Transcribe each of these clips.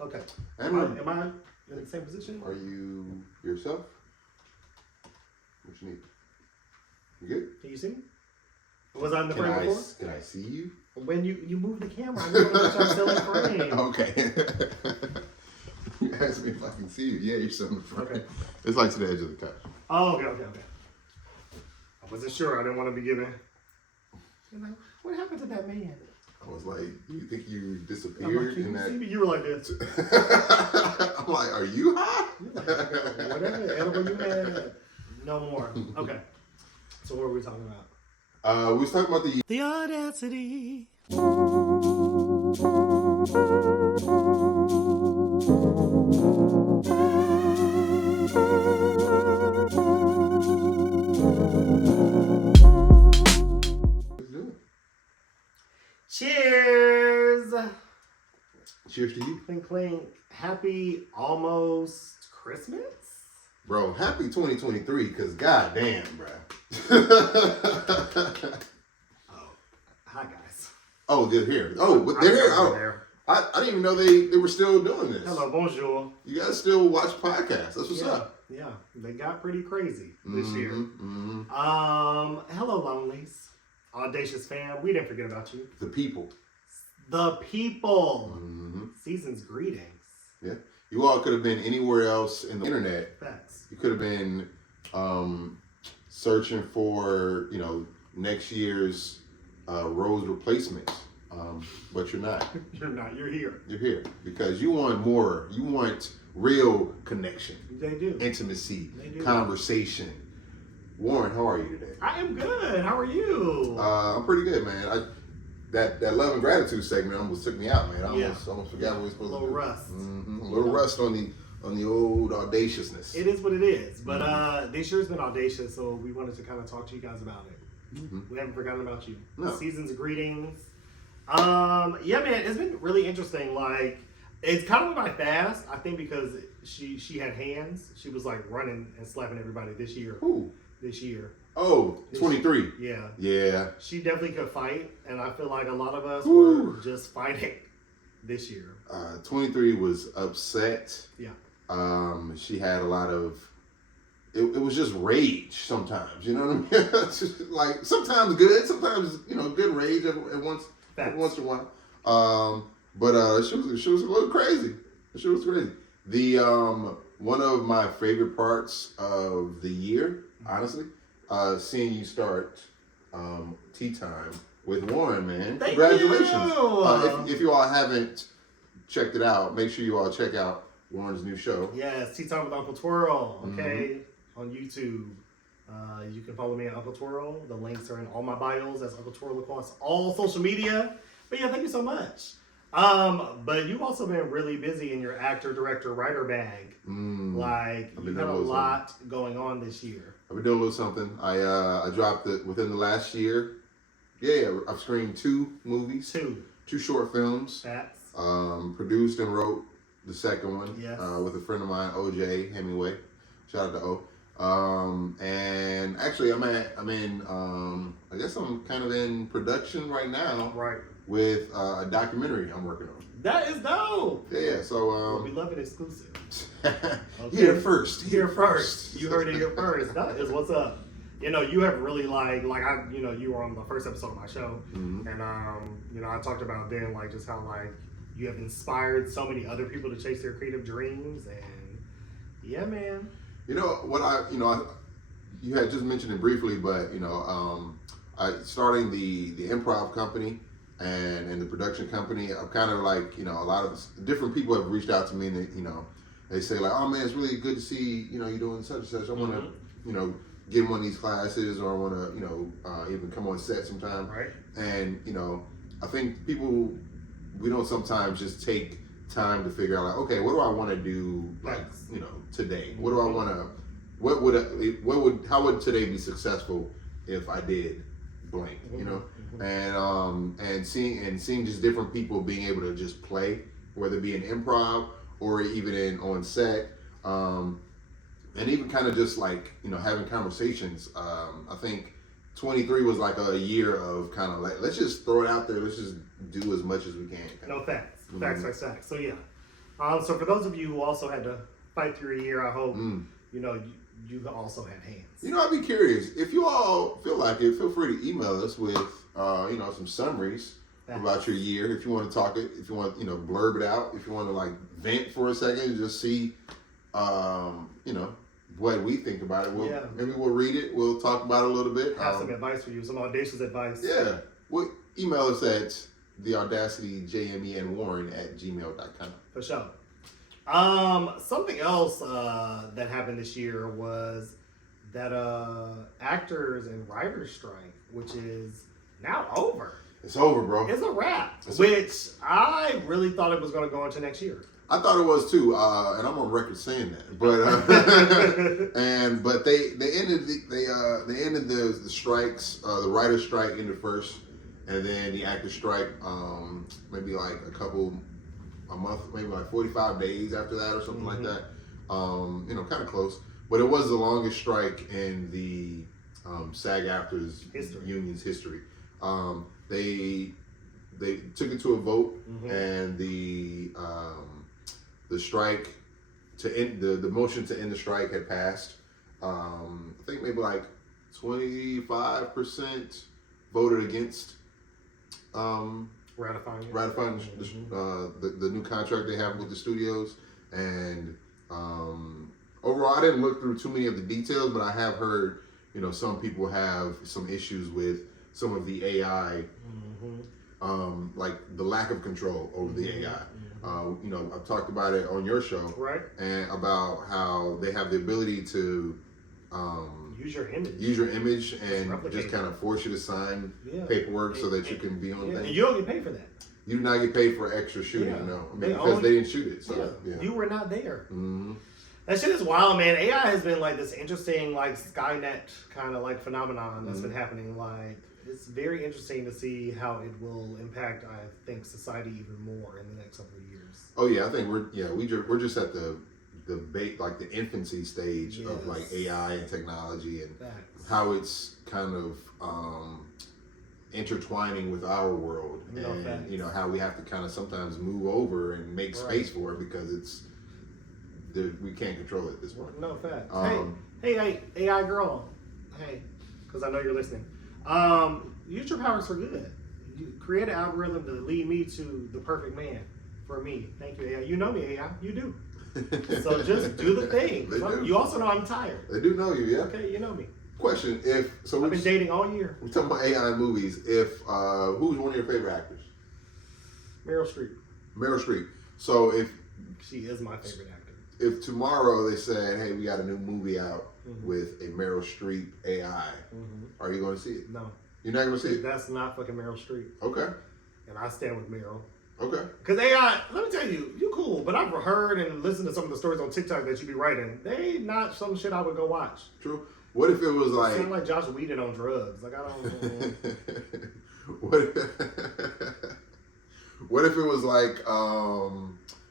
Okay. And am I in the same position? Are you yourself? What you need? You good? Can you see me? Was I in the frame before? Can I see you? When you move the camera, I know that I'm still in frame. Okay. You asked me if I can see you. Yeah, you're still in the frame. Okay. It's like to the edge of the couch. Oh, okay. I wasn't sure. I didn't want to be giving. Like, what happened to that man? I was like, you think you I'm disappeared like, can in you that? see me? You were like this. I'm like, are you high? Whatever edible you had, no more. Okay. So what were we talking about? We was talking about The Audacity. Cheers. Cheers to you. Clink, clink. Happy almost Christmas? Bro, happy 2023, because goddamn, bro. Hi, guys. Oh, they're here. Oh, they're here. Oh, I didn't even know they were still doing this. Hello, bonjour. You guys still watch podcasts. That's what's up. Yeah, they got pretty crazy this year. Mm-hmm. Hello, Lonelies. Audacious fam, we didn't forget about you. The people. The people. Mm-hmm. Season's greetings. Yeah. You all could have been anywhere else in the internet. Facts. You could have been searching for, next year's Rose replacement. But you're not. You're not. You're here. You're here because you want more. You want real connection. They do. Intimacy. They do. Conversation. Warren, how are you today? I am good. How are you? I'm pretty good, man. That love and gratitude segment almost took me out, man. I almost forgot what we were supposed to do. A little rust. Mm-hmm. A little rust on the old audaciousness. It is what it is. But this year's been audacious, so we wanted to kind of talk to you guys about it. Mm-hmm. We haven't forgotten about you. No. Season's greetings. Yeah, man, it's been really interesting. Like, it's kind of went by fast, I think, because she had hands. She was like running and slapping everybody this year. Who? This year. Oh, 23. Yeah. Yeah. She definitely could fight, and I feel like a lot of us Woo. were just fighting this year. 23 was upset. Yeah. She had a lot of. It was just rage sometimes. You know what I mean? It's just like sometimes good, sometimes good rage every once in a while. But she was a little crazy. She was crazy. The one of my favorite parts of the year, honestly, seeing you start Tea Time with Warren, man. Thank Congratulations. you. If you all haven't checked it out, make sure you all check out Warren's new show. Yes, Tea Time with Uncle Twirl, okay, on YouTube. You can follow me at Uncle Twirl. The links are in all my bios. That's Uncle Twirl across all social media. But yeah, thank you so much. But you've also been really busy in your actor, director, writer bag. Like, you've had a lot going on this year. I've been doing a little something. I dropped it within the last year. Yeah, I've screened 2 movies. 2 short films. Facts. Produced and wrote the second one. Yes. With a friend of mine, OJ Hemingway. Shout out to O. And actually, I'm in. I guess I'm kind of in production right now. Right. With a documentary I'm working on. That is dope. Yeah. So. We love it exclusive. Okay. Here first. Here first. You heard it here first. That is what's up. You have really you were on the first episode of my show, and I talked about then just how you have inspired so many other people to chase their creative dreams, and yeah, man. You had just mentioned it briefly, but I starting the improv company and the production company. I'm kind of a lot of different people have reached out to me, and they say oh man, it's really good to see you doing such and such. I want to get in one of these classes, or I want to even come on set sometime. Right. And I think we don't sometimes just take time to figure out okay, what do I want to do today? What do I want to? How would today be successful if I did blank? And seeing just different people being able to just play, whether it be in improv or even on set, and even kind of just having conversations. I think 23 was a year of kind of let's just throw it out there. Let's just do as much as we can. No, facts. Facts. So yeah. So for those of you who also had to fight through a year, I hope you know you also had hands. You know, I'd be curious if you all feel like it. Feel free to email us with you know, some summaries about your year. If you want to talk it, if you want, you know, blurb it out. If you want to like vent for a second and just see, you know, what we think about it. Maybe we'll read it. We'll talk about it a little bit. Have some advice for you, some audacious advice. Yeah. Well, email us at the Audacity Jme and Warren at gmail.com. For sure. Something else that happened this year was that actors and writers strike, which is now over. It's over, bro. It's a wrap. Which I really thought it was going to go into next year. I thought it was too, and I'm on record saying that. But but they ended the strikes. The writer's strike ended first, and then the actor's strike maybe like a month, maybe like 45 days after that or something like that. You know, kind of close. But it was the longest strike in the SAG-AFTRA's union's history. They took it to a vote, and the strike to end the motion to end the strike had passed. I think maybe like 25% voted against ratifying the new contract they have with the studios. And overall, I didn't look through too many of the details, but I have heard, you know, some people have some issues with some of the AI, like the lack of control over the AI. You know, I've talked about it on your show, right? And about how they have the ability to use your image and just kind of force you to sign paperwork so that you can be on things. And you don't get paid for that. You do not get paid for extra shooting, no. I mean, because they didn't shoot it. So you were not there. That shit is wild, man. AI has been like this interesting, like Skynet kind of like phenomenon that's been happening. Like, it's very interesting to see how it will impact, I think, society even more in the next couple of years. Oh yeah, I think we're just at the like the infancy stage of like AI and technology and how it's kind of intertwining with our world, and you know how we have to kind of sometimes move over and make space for it because we can't control it at this point. No facts. Hey, AI girl. Hey, because I know you're listening. Use your powers for good. You create an algorithm to lead me to the perfect man for me. Thank you, AI. You know me, AI. You do. So just do the thing. You also know I'm tired. They do know you, yeah. Okay, you know me. Question: I've been dating all year. We're talking about AI movies. Who's one of your favorite actors? Meryl Streep. Meryl Streep. So she is my favorite actor. If tomorrow they said, "Hey, we got a new movie out with a Meryl Streep AI," are you going to see it? No. You're not going to see it? That's not fucking Meryl Streep. Okay. And I stand with Meryl. Okay. Because AI, let me tell you, you cool, but I've heard and listened to some of the stories on TikTok that you be writing. They not some shit I would go watch. True. What if it was like... Sound like Josh Whedon on drugs. Like, I don't... What if it was like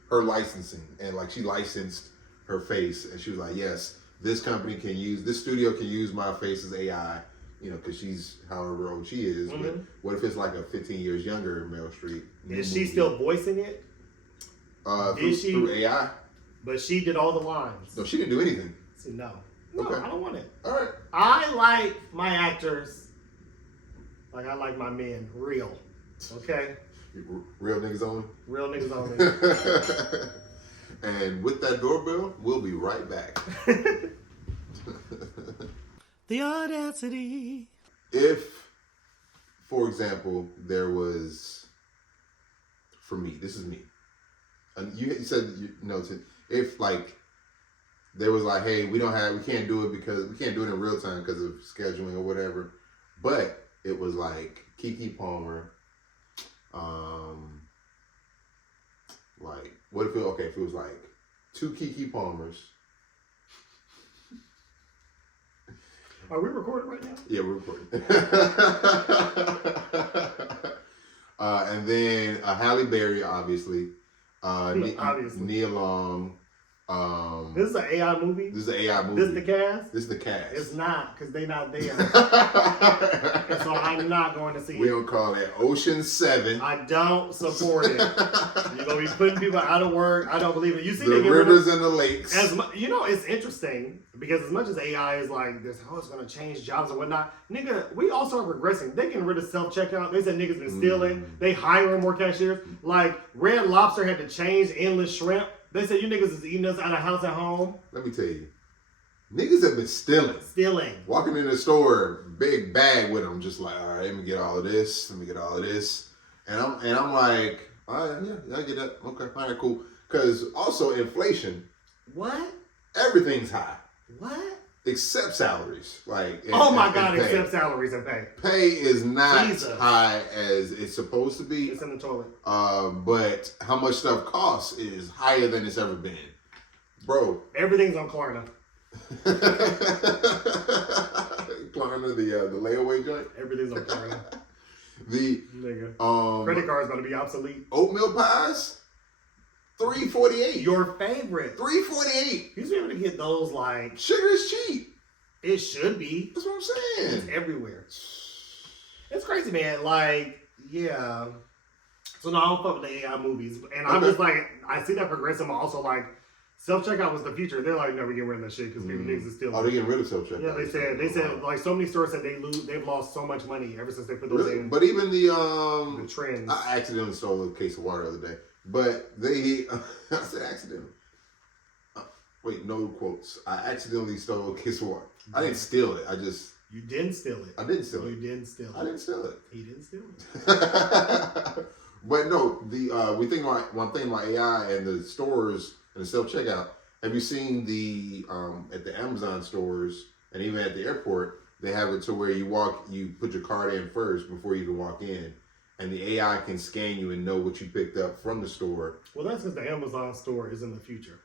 her licensing, and like she licensed her face, and she was like, yes, this studio can use my face as AI, you know, because she's however old she is. But what if it's like a 15 years younger Meryl Streep? Is she still voicing it? Through AI? But she did all the lines. No, she didn't do anything. See, no, okay. I don't want it. All right. I like my actors like I like my men real. Okay? Real niggas only? Real niggas only. And with that doorbell, we'll be right back. The audacity. If, for example, there was, for me, this is me. And you said, if like there was like, hey, we can't do it because we can't do it in real time because of scheduling or whatever. But it was like Keke Palmer. Like, what if if it was like two Keke Palmers. Are we recording right now? Yeah, we're recording. And then Halle Berry, obviously. Obviously. Nia Long, This is an AI movie? This is an AI movie. This is the cast? This is the cast. It's not, because they not there. And so I'm not going to see We it. don't call it Ocean 7. I don't support it. You're going to be putting people out of work. I don't believe it. You see, the rivers and the lakes. You know, it's interesting because as much as AI is like, this, it's going to change jobs and whatnot, nigga, we also are regressing. They getting rid of self-checkout. They said niggas been stealing. They hiring more cashiers. Like, Red Lobster had to change endless shrimp. They said you niggas is eating us out of house at home. Let me tell you. Niggas have been stealing. Walking in the store, big bag with them, just like, all right, let me get all of this. Let me get all of this. And I'm like, all right, yeah, I get that. Okay, all right, cool. Because also inflation. What? Everything's high. What? Except salaries. Like, oh my God, except salaries and pay. Pay is not high as it's supposed to be. It's in the toilet. But how much stuff costs is higher than it's ever been. Bro. Everything's on Klarna. Klarna, the layaway joint? Everything's on Klarna. Nigga. Credit cards about to be obsolete. Oatmeal pies? $3.48. Your favorite. $3.48. You should be able to get those like. Sugar is cheap. It should be. That's what I'm saying. It's everywhere. It's crazy, man. Like, yeah. So no, I don't fuck with the AI movies. And I'm just like, I see that progressing, but also like, self-checkout was the future. They're like, no, we're getting rid of that shit because people niggas is still. Oh, they're getting rid of self-checkout. Yeah, they said like so many stores said they've lost so much money ever since they put those in. But even the trends. I accidentally stole a case of water the other day. But they, I said accidentally. Wait, no quotes. I accidentally stole a case of water. I didn't steal it. You didn't steal it. I didn't steal it. You didn't steal it. I didn't steal it. He didn't steal it. But no, we think about one thing about AI and the stores and the self-checkout. Have you seen the at the Amazon stores and even at the airport, they have it to where you put your card in first before you even walk in, and the AI can scan you and know what you picked up from the store. Well, that's because the Amazon store is in the future.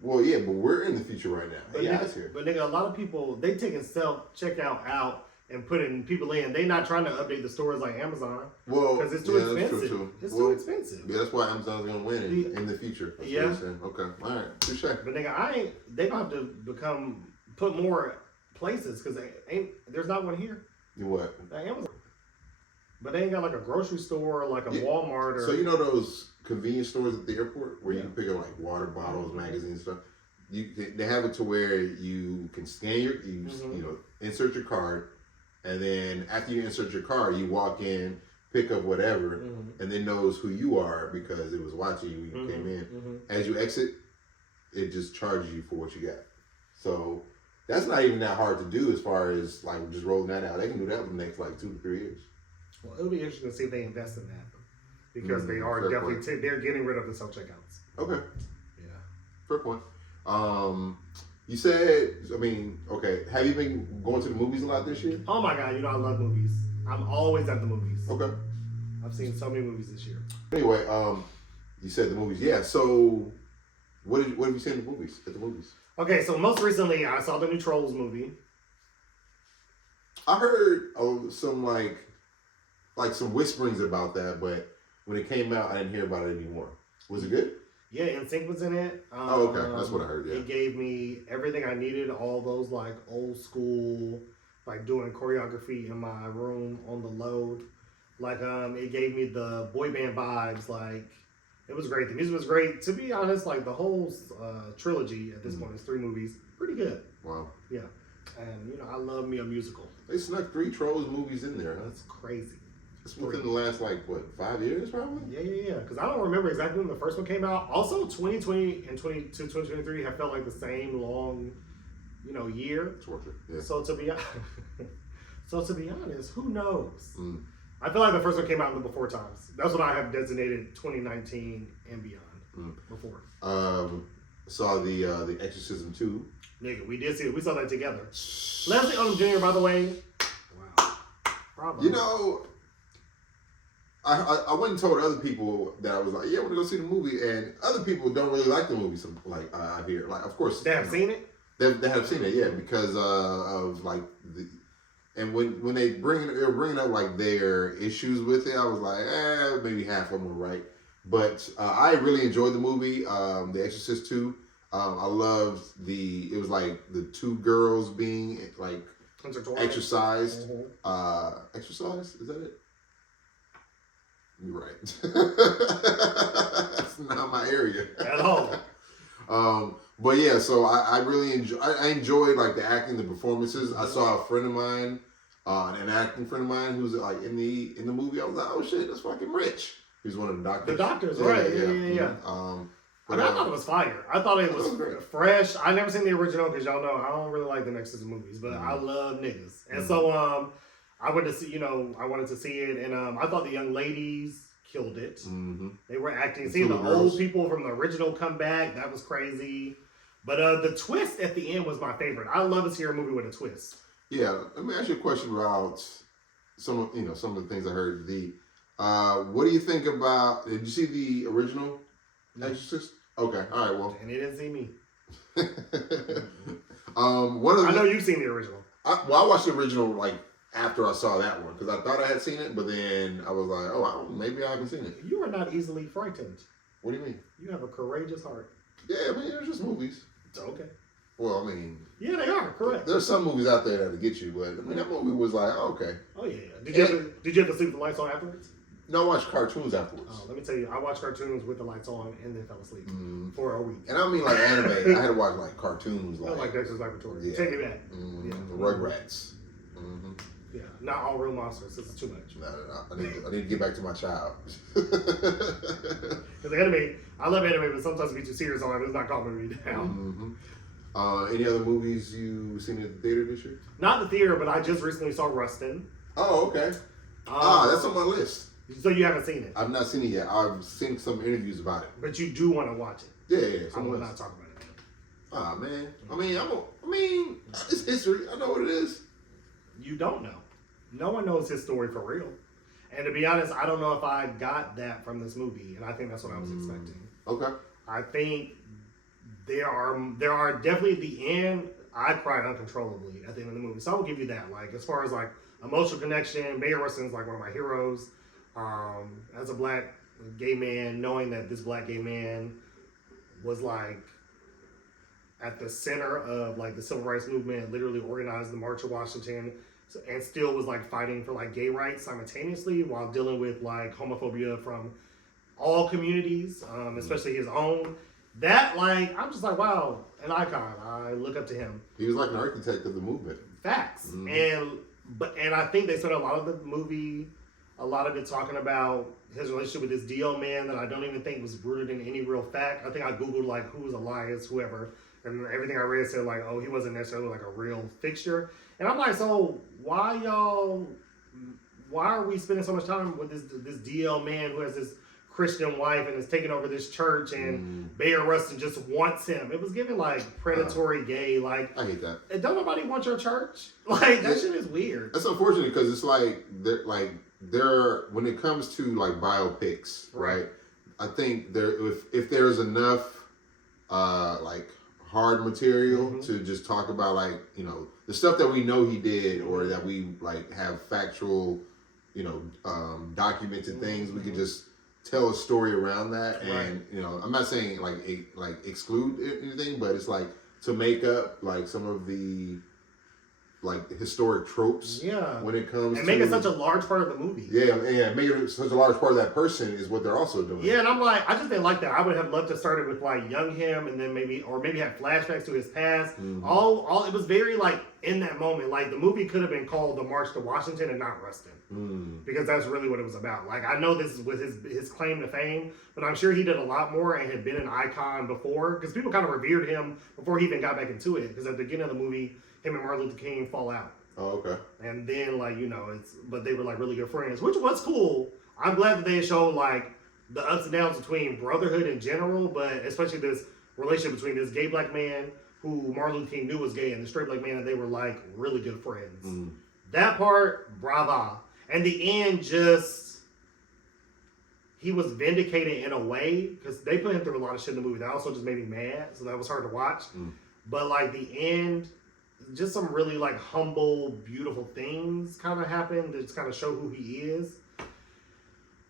Well, yeah, but we're in the future right now. But AI is here. But nigga, a lot of people, they taking self-checkout out and putting people in. They not trying to update the stores like Amazon. Well, because it's too expensive. Too. It's too expensive. Yeah, that's why Amazon's gonna win in the future. That's what you're saying. Okay, all right, touche. But nigga, they gonna have to put more places because there's not one here. You what? Amazon. But they ain't got like a grocery store, like a Walmart, or. So you know those convenience stores at the airport where you can pick up like water bottles, magazines, stuff. They have it to where you can scan you insert your card. And then after you insert your card, you walk in, pick up whatever, and then knows who you are because it was watching you when you came in. As you exit, it just charges you for what you got. So that's not even that hard to do as far as like just rolling that out. They can do that for the next like 2 to 3 years. Well, it'll be interesting to see if they invest in that because they are definitely they're getting rid of the self-checkouts. Okay. Yeah. Fair point. You said, okay, have you been going to the movies a lot this year? Oh my God, I love movies. I'm always at the movies. Okay. I've seen so many movies this year. Anyway, you said the movies. Yeah, so what have you seen at the movies? Okay, so most recently I saw the new Trolls movie. I heard some like some whisperings about that, but when it came out, I didn't hear about it anymore. Was it good? Yeah, NSYNC was in it. Okay, that's what I heard. Yeah, it gave me everything I needed. All those like old school, like doing choreography in my room on the load. Like it gave me the boy band vibes. Like it was great. The music was great. To be honest, like the whole trilogy at this point is 3 movies. Pretty good. Wow. Yeah, and I love me a musical. They snuck 3 Trolls movies in there. Huh? That's crazy. It's within the last 5 years probably? Yeah. Because I don't remember exactly when the first one came out. Also, 2020 and 2023 have felt like the same long, year. Torture. Yeah. So to be honest, who knows? I feel like the first one came out in the before times. That's what I have designated 2019 and beyond. Before. Saw the Exorcism 2. Nigga, we did see it. We saw that together. Leslie Odom Jr. by the way. Wow. Bravo. I went and told other people that I was like, yeah, we're gonna go see the movie, and other people don't really like the movie. So, like I hear, like of course they have seen it. They have seen it, yeah, because of like and when they were bringing up like their issues with it, I was like, maybe half of them were right, but I really enjoyed the movie, The Exorcist 2. I loved it was like the two girls being like exercised. Exercise? Is that it? You're right. That's not my area. At all. But yeah, so I really enjoyed like the acting, the performances. I saw a friend of mine, an acting friend of mine who's like in the movie. I was like, oh shit, that's fucking Rich. He's one of the doctors. The doctors, right? Yeah. I thought it was fire. I thought it was fresh. I never seen the original because y'all know I don't really like them Exorcist movies, but I love niggas, and so I went to see. I wanted to see it, and I thought the young ladies killed it. Mm-hmm. They were acting. Seeing the old people from the original come back, that was crazy. But the twist at the end was my favorite. I love to hear a movie with a twist. Yeah, let me ask you a question about some of the things I heard. What do you think about? Did you see the original Exorcist? Okay, all right. Well, and he didn't see me. I know you've seen the original. I watched the original like after I saw that one because I thought I had seen it, but then I was like, oh, maybe I haven't seen it. You are not easily frightened. What do you mean? You have a courageous heart. Yeah, I mean, they're just movies. Okay. Well, I mean... Yeah, they are, correct. There's some movies out there that'll get you, but I mean, that movie was like, oh, okay. Oh, yeah. Did you have to sleep with the lights on afterwards? No, I watched cartoons afterwards. Oh, let me tell you, I watched cartoons with the lights on and then fell asleep for a week. And I mean like anime. I had to watch like cartoons. Like Dexter's Laboratory. Yeah. Take it back. Mm-hmm. Yeah. The Rugrats. Mm-hmm. Yeah, not all real monsters. This is too much. No. I need to get back to my child. Because anime, I love anime, but sometimes it be too serious on it. It's not calming me down. Mm-hmm. Any other movies you seen at the theater this year? Not the theater, but I just recently saw Rustin. Oh, okay. That's on my list. So you haven't seen it? I've not seen it yet. I've seen some interviews about it. But you do want to watch it? Yeah. I will not talk about it. Ah, man. I mean, it's history. I know what it is. You don't know. No one knows his story for real. And to be honest, I don't know if I got that from this movie, and I think that's what I was expecting. Okay. I think there are definitely at the end, I cried uncontrollably at the end of the movie. So I will give you that. Like, as far as like emotional connection, Mayor Rustin's like one of my heroes. As a black gay man, knowing that this black gay man was like at the center of like the civil rights movement, literally organized the March of Washington, and still was like fighting for like gay rights simultaneously while dealing with like homophobia from all communities, especially his own. That like, I'm just like, wow, an icon. I look up to him. He was like an architect of the movement. Facts. And I think they spent a lot of the movie, a lot of it talking about his relationship with this DL man that I don't even think was rooted in any real fact. I think I Googled like who was Elias, whoever, and everything I read said like, oh, he wasn't necessarily like a real fixture. And I'm like, so why are we spending so much time with this DL man who has this Christian wife and is taking over this church, and Mayor Rustin just wants him? It was giving like predatory gay, like, I hate that. And don't nobody want your church? Like, that shit is weird. That's unfortunate because it's like there when it comes to like biopics, right? I think if there's enough like hard material to just talk about like, you know, the stuff that we know he did or that we like have factual, you know, documented things, we could just tell a story around that. And you know, I'm not saying like exclude anything, but it's like to make up like some of the like historic tropes when it comes and make it such a large part of the movie. Yeah, make it such a large part of that person is what they're also doing. Yeah, and I'm like, I just didn't like that. I would have loved to start it with like young him, and then maybe have flashbacks to his past. All it was very like in that moment. Like the movie could have been called The March to Washington and not Rustin, because that's really what it was about. Like I know this was his claim to fame, but I'm sure he did a lot more and had been an icon before, because people kind of revered him before he even got back into it. Because at the beginning of the movie, him and Martin Luther King fall out. Oh, okay. And then, like, you know, but they were, like, really good friends, which was cool. I'm glad that they showed, like, the ups and downs between brotherhood in general, but especially this relationship between this gay black man who Martin Luther King knew was gay and the straight black man, and they were, like, really good friends. That part, brava. And the end he was vindicated in a way, because they put him through a lot of shit in the movie. That also just made me mad, so that was hard to watch. But, like, the end, just some really like humble, beautiful things kind of happened that just kind of show who he is.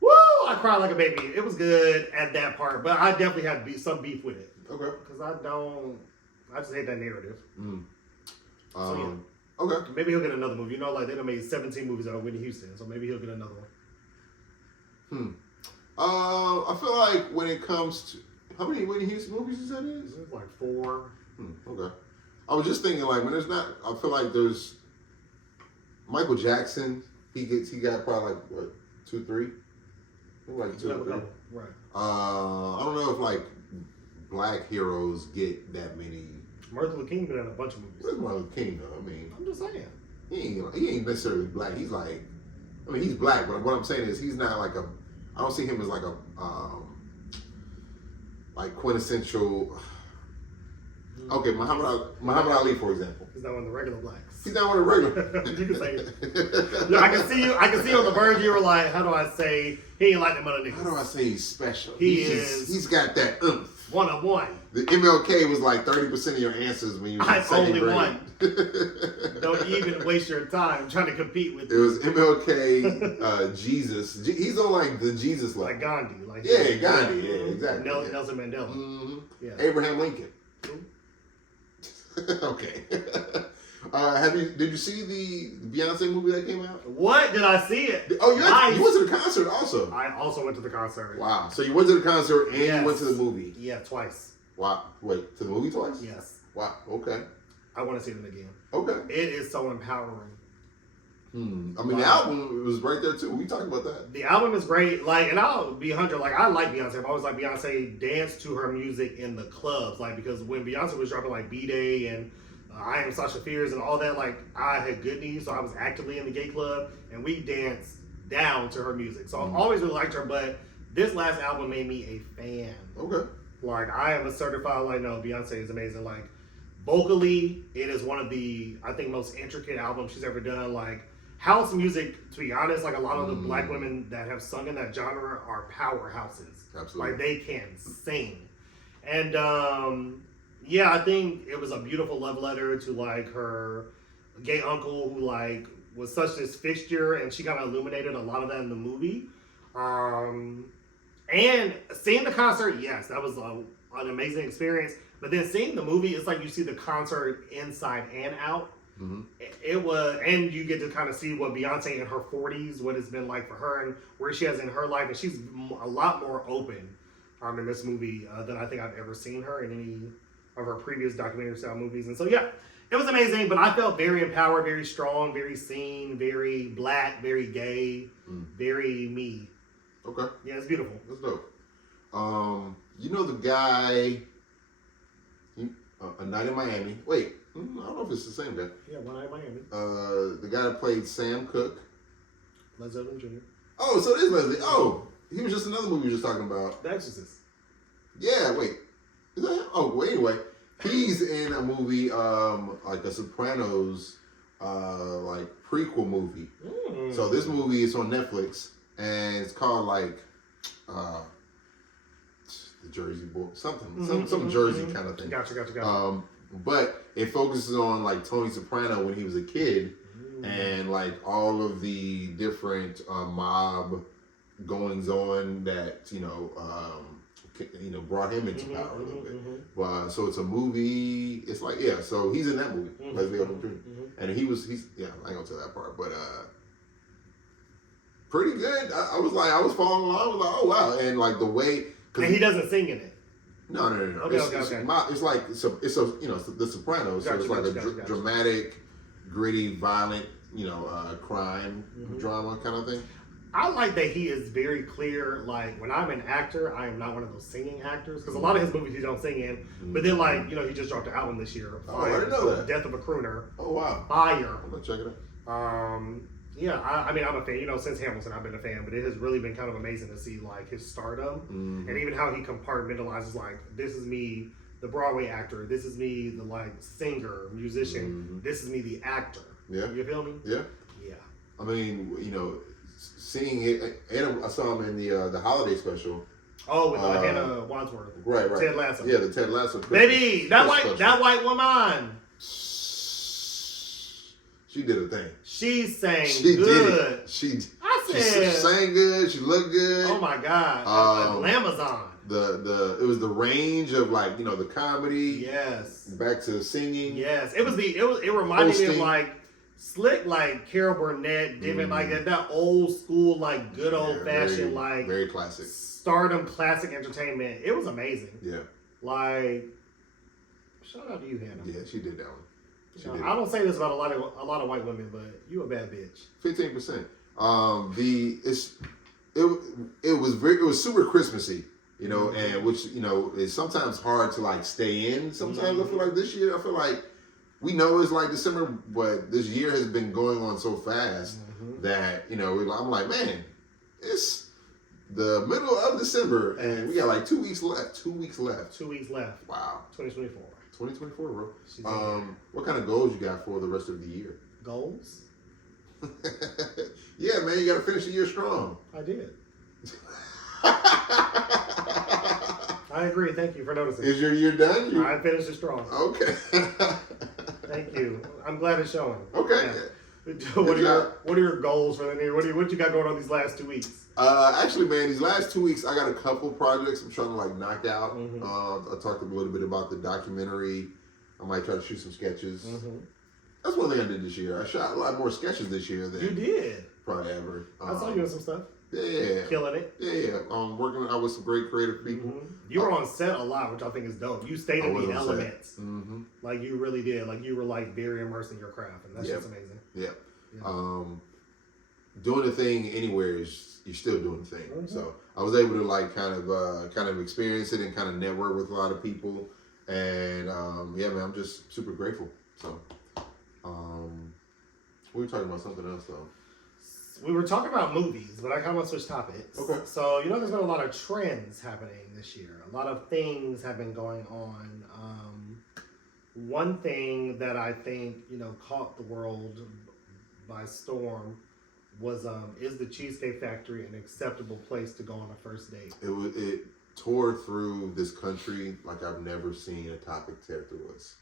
Woo! I cried like a baby. It was good at that part, but I definitely had some beef with it. Okay. Because I just hate that narrative. So yeah. Okay. Maybe he'll get another movie. You know, like they done made 17 movies out of Whitney Houston, so maybe he'll get another one. I feel like when it comes to how many Whitney Houston movies is that? It's like 4. Okay. I was just thinking like when there's not. I feel like there's Michael Jackson. He got probably like what 2, 3. Like 2 or 3. Right. I don't know if like black heroes get that many. Martin Luther King been in a bunch of movies. Where's Martin Luther King though? I mean, I'm just saying. He ain't necessarily black. He's like, I mean, he's black, but what I'm saying is he's not like a. I don't see him as like a like quintessential. Okay, Muhammad Ali, for example. He's not one of the regular blacks. He's not one of the regular. You can say it. Look, I can see you on the verge. You were like, how do I say he ain't like them other niggas? How do I say he's special? He's got that oomph. 1 of 1. The MLK was like 30% of your answers when you were in second grade. Only 1. Don't even waste your time trying to compete with. It was MLK, Jesus. He's on like the Jesus level. Like Gandhi. Gandhi. Yeah, exactly. Nelson Mandela. Mm-hmm. Yeah. Abraham Lincoln. Okay. Did you see the Beyonce movie that came out? What? Did I see it? Oh, you went to the concert also. I also went to the concert. Wow. So you went to the concert and you went to the movie. Yeah, twice. Wow. Wait, to the movie twice? Yes. Wow. Okay. I want to see them again. Okay. It is so empowering. I mean, the album was right there too. We talked about that. The album is great. Like, and I'll be 100. Like, I like Beyonce. I've always liked Beyonce. Dance to her music in the clubs. Like, because when Beyonce was dropping like B-Day and I Am Sasha Fierce and all that, like, I had good knees, so I was actively in the gay club, and we danced down to her music. So I've always really liked her, but this last album made me a fan. Okay. Like, I am a certified, like, no, Beyonce is amazing. Like, vocally, it is one of the, I think, most intricate albums she's ever done. Like, house music, to be honest, like, a lot of the black women that have sung in that genre are powerhouses. Absolutely. Like, they can sing. And, yeah, I think it was a beautiful love letter to, like, her gay uncle who, like, was such this fixture, and she kind of illuminated a lot of that in the movie. And seeing the concert, yes, that was an amazing experience. But then seeing the movie, it's like you see the concert inside and out. It was, and you get to kind of see what Beyonce in her 40s, what it's been like for her and where she is in her life. And she's a lot more open in this movie than I think I've ever seen her in any of her previous documentary style movies. And so, yeah, it was amazing, but I felt very empowered, very strong, very seen, very black, very gay, very me. Okay. Yeah, it's beautiful. That's dope. You know the guy, A Night in Miami. Wait, I don't know if it's the same guy. Yeah, One Night in Miami. The guy that played Sam Cooke. Leslie Jr. Oh, so it is Leslie. Oh, he was just another movie we were just talking about. The Exorcist. Yeah, wait. Is that him? Oh, well, anyway. He's in a movie, like a Sopranos, like prequel movie. So this movie is on Netflix, and it's called like, the Jersey Boy, some Jersey kind of thing. Gotcha. But it focuses on like Tony Soprano when he was a kid, and like all of the different mob goings on that brought him into power a little bit. But so it's a movie. It's like so he's in that movie, Leslie Odom Jr. And he's I ain't gonna tell that part, but pretty good. I was following along. I was like, oh wow, and like the way. And he doesn't sing in it. No. Okay. It's like it's the Sopranos, so it's like a dramatic, gritty, violent, crime drama kind of thing. I like that he is very clear. Like, when I'm an actor, I am not one of those singing actors, because a lot of his movies he don't sing in. But then, like, he just dropped an album this year. Fire. I didn't know that. Death of a Crooner. Oh wow. Fire. I'm gonna check it out. Yeah, I mean, I'm a fan. Since Hamilton, I've been a fan, but it has really been kind of amazing to see, like, his stardom and even how he compartmentalizes, like, this is me, the Broadway actor. This is me, the, like, singer, musician. This is me, the actor. Yeah. You feel me? Yeah. Yeah. I mean, seeing it, and I saw him in the holiday special. Oh, with Hannah Wadsworth. Right. Ted Lasso. Yeah, the Ted Lasso. Baby, that white woman. She did a thing. She sang she good. Did it. I said, she sang good. She looked good. Oh my God, Glamazon. It was the range of like the comedy. Yes. Back to singing. Yes, it reminded me of like slick, like Carol Burnett, David, like that old school, like good old fashioned, like very classic stardom, classic entertainment. It was amazing. Yeah. Like, shout out to you, Hannah. Yeah, she did that one. I don't say this about a lot of white women, but you a bad bitch. 15%. It was super Christmassy, and which is sometimes hard to like stay in. Sometimes I feel like this year, I feel like we know it's like December, but this year has been going on so fast that I'm like, man, it's the middle of December and we got like 2 weeks left. 2 weeks left. 2 weeks left. Wow. 2024. 2024, bro. What kind of goals you got for the rest of the year? Goals? Yeah, man, you got to finish the year strong. I did. I agree. Thank you for noticing. Is your year done? I finished it strong. Okay. Thank you. I'm glad it's showing. Okay. Yeah. What are your goals for the year? What you got going on these last 2 weeks? Actually, man, these last 2 weeks, I got a couple projects I'm trying to like knock out. I talked a little bit about the documentary. I might try to shoot some sketches. That's one thing I did this year. I shot a lot more sketches this year than you did probably ever. I saw you in some stuff. Yeah, killing it. Yeah. Working out with some great creative people. You were on set a lot, which I think is dope. You stayed in the elements, like you really did. Like you were like very immersed in your craft, and that's just amazing. Yeah. Doing the thing anywhere is you're still doing the thing. So I was able to like kind of experience it and kind of network with a lot of people, and yeah, man, I'm just super grateful. So we were talking about something else though. We were talking about movies, but I kind of want to switch topics. Okay. So, there's been a lot of trends happening this year. A lot of things have been going on. One thing that I think, caught the world by storm was, is the Cheesecake Factory an acceptable place to go on a first date? It tore through this country like I've never seen a topic tear through us.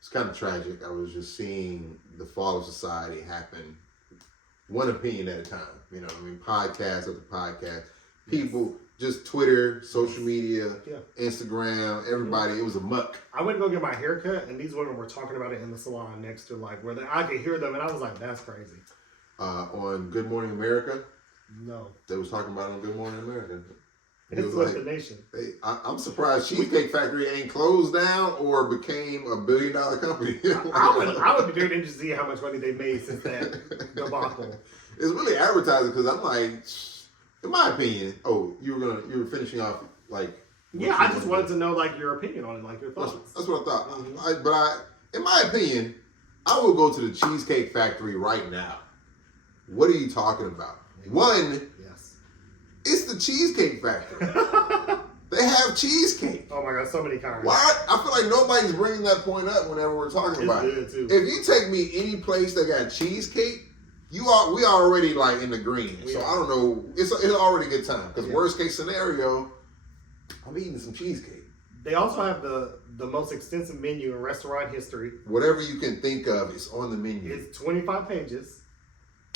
It's kind of tragic. I was just seeing the fall of society happen one opinion at a time, podcast after podcast. People, just Twitter, social media, Instagram, everybody, it was a muck. I went to go get my hair cut, and these women were talking about it in the salon next to, like, where I could hear them, and I was like, that's crazy. On Good Morning America? No. They was talking about it on Good Morning America. It's like the nation. Hey, I'm surprised Cheesecake Factory ain't closed down or became $1 billion company. I would be very interested to see how much money they made since that debacle. It's really advertising because I'm like, in my opinion, you were finishing off like. Yeah, I just wanted to know like your opinion on it, like your thoughts. That's what I thought. In my opinion, I will go to the Cheesecake Factory right now. What are you talking about? One. It's the Cheesecake Factory. They have cheesecake. Oh my God, so many kinds. What? I feel like nobody's bringing that point up whenever we're talking about it. Too. If you take me any place that got cheesecake, we already like in the green. I don't know. It's already a good time because worst case scenario, I'm eating some cheesecake. They also have the most extensive menu in restaurant history. Whatever you can think of is on the menu. It's 25 pages.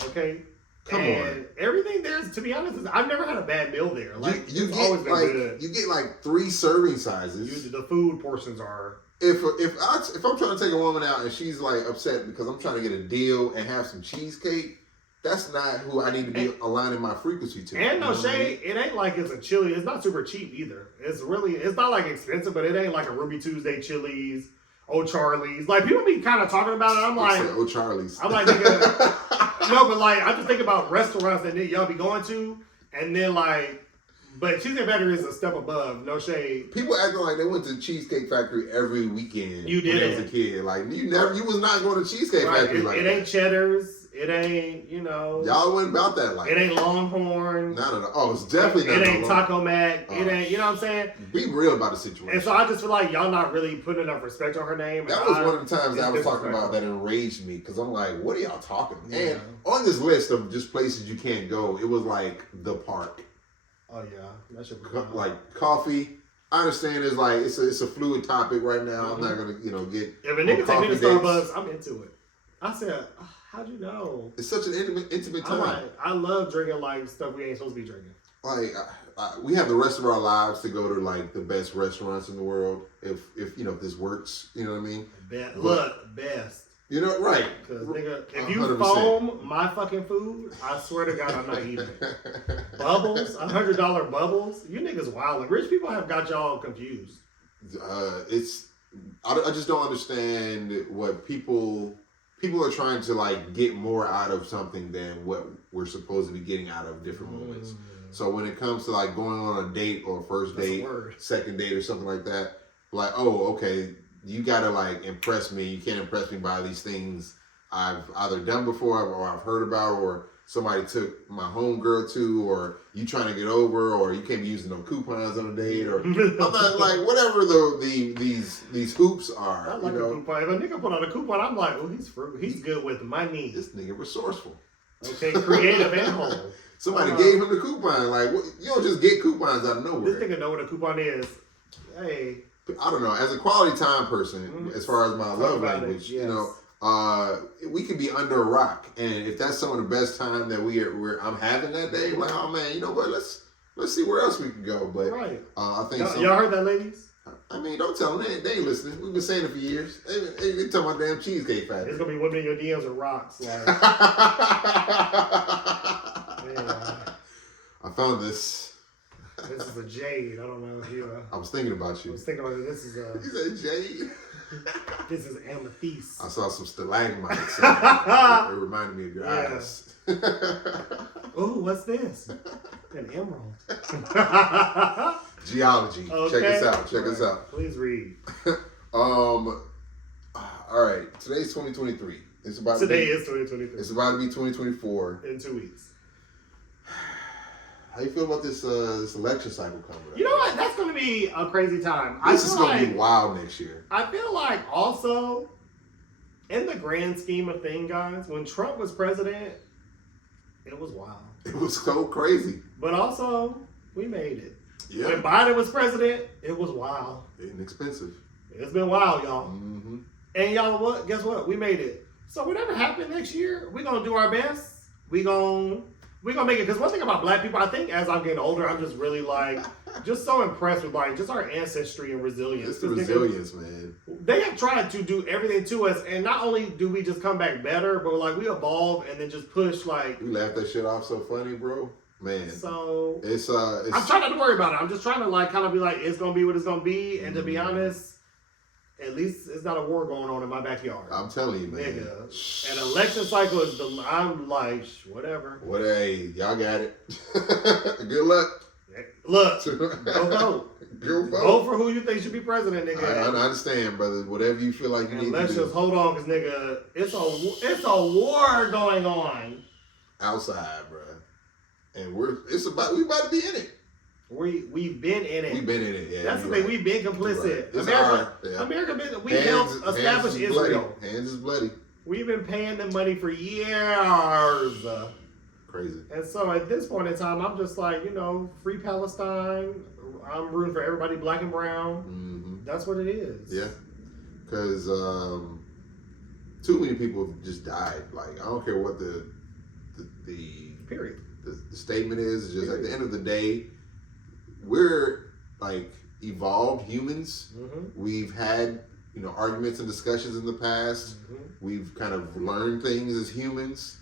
Okay. Come on. Everything there's, to be honest, I've never had a bad meal there. Like it's always been good. You get like 3 serving sizes. The food portions are. If I'm trying to take a woman out and she's like upset because I'm trying to get a deal and have some cheesecake, that's not who I need to be aligning my frequency to. And no shade, it ain't like it's a chili. It's not super cheap either. It's not like expensive, but it ain't like a Ruby Tuesday Chili's, O'Charlie's. Like people be kind of talking about it. I'm like, O'Charlie's. I'm like, no, but like I just think about restaurants that y'all be going to, and then like, but Cheesecake Factory is a step above. No shade. People acting like they went to Cheesecake Factory every weekend. You did. When they was a kid. Like you was not going to Cheesecake Factory like that. It ain't Cheddar's. It ain't, Y'all went about that like it ain't Longhorn. Not at all. Oh, it's definitely not. It ain't Taco Mac. It ain't, you know what I'm saying? Be real about the situation. And so I just feel like y'all not really putting enough respect on her name. That was one of the times I was talking about that enraged me because I'm like, what are y'all talking about? Yeah. And on this list of just places you can't go, it was like the park. Oh yeah, that should be like coffee. I understand it's like it's a fluid topic right now. I'm not gonna get. If a nigga take me to Starbucks, I'm into it. I said, How'd you know? It's such an intimate time. I love drinking like stuff we ain't supposed to be drinking. Like we have the rest of our lives to go to like the best restaurants in the world. If if this works, you know what I mean. Best. You know, right? Because nigga, if you 100%. foam my fucking food, I swear to God, I'm not eating it. Bubbles, $100 bubbles. You niggas wild. Rich people have got y'all confused. I just don't understand what people are trying to like get more out of something than what we're supposed to be getting out of different moments. So when it comes to like going on a date or a first date, second date or something like that, like, oh, okay, you gotta like impress me. You can't impress me by these things I've either done before or I've heard about, or somebody took my homegirl to, or you trying to get over, or you can't be using no coupons on a date, or I'm not like whatever these hoops are. I like a coupon. If a nigga put on a coupon, I'm like, oh, he's good with money. This nigga resourceful. Okay, creative and whole. Somebody gave him the coupon. Like, you don't just get coupons out of nowhere. This nigga know what a coupon is. Hey. I don't know. As a quality time person, as far as my love language, yes. We could be under a rock, and if that's some of the best time that I'm having that day, like, oh man, you know what? Let's see where else we can go. But I think y'all heard that, ladies? I mean, don't tell them they ain't listening. We've been saying it for years. They talking about damn Cheesecake Factory. It's gonna be women in your DMs with rocks. Like, I found this. This is a jade. I don't know if you. I was thinking about you. I was thinking about it. This is a. You said jade. This is amethyst. I saw some stalagmites. It reminded me of your eyes. Ooh, what's this? An emerald. Geology. Okay. Check us out. Please read. All right. Today's 2023. Today is 2023. It's about to be 2024. In 2 weeks. How you feel about this election cycle coming up? You know what? That's going to be a crazy time. This is going to be wild next year. I feel like also, in the grand scheme of things, guys, when Trump was president, it was wild. It was so crazy. But also, we made it. Yeah. When Biden was president, it was wild. Inexpensive. It's been wild, y'all. Mm-hmm. And y'all, what? Guess what? We made it. So whatever happens next year, we're going to do our best. We're going to make it. Because one thing about black people, I think as I'm getting older, I'm just really just so impressed with just our ancestry and resilience. It's the resilience, man. They have tried to do everything to us, and not only do we just come back better, but we evolve and then just push We laugh that shit off so funny, bro. Man. So it's I'm trying not to worry about it. I'm just trying to kind of be like, it's gonna be what it's gonna be, and to be honest, at least it's not a war going on in my backyard. I'm telling you, man. Nigga, an election cycle is I'm like, whatever. What y'all got it. Good luck. Look, go vote. Go vote. Vote for who you think should be president, nigga. I understand, brother. Whatever you feel like you need to do. Let's just hold on, because nigga, it's a war going on outside, bro. And we about to be in it. We've been in it. We've been in it. Yeah, that's the thing. Right. we've been complicit. Right. America we helped establish Israel. Hands is bloody. We've been paying them money for years. Crazy. And so at this point in time, I'm just like, free Palestine. I'm rooting for everybody black and brown. Mm-hmm. That's what it is. Yeah. Because too many people have just died. Like, I don't care what the period. The statement is just at the end of the day, we're evolved humans. Mm-hmm. We've had arguments and discussions in the past. Mm-hmm. We've kind of learned things as humans,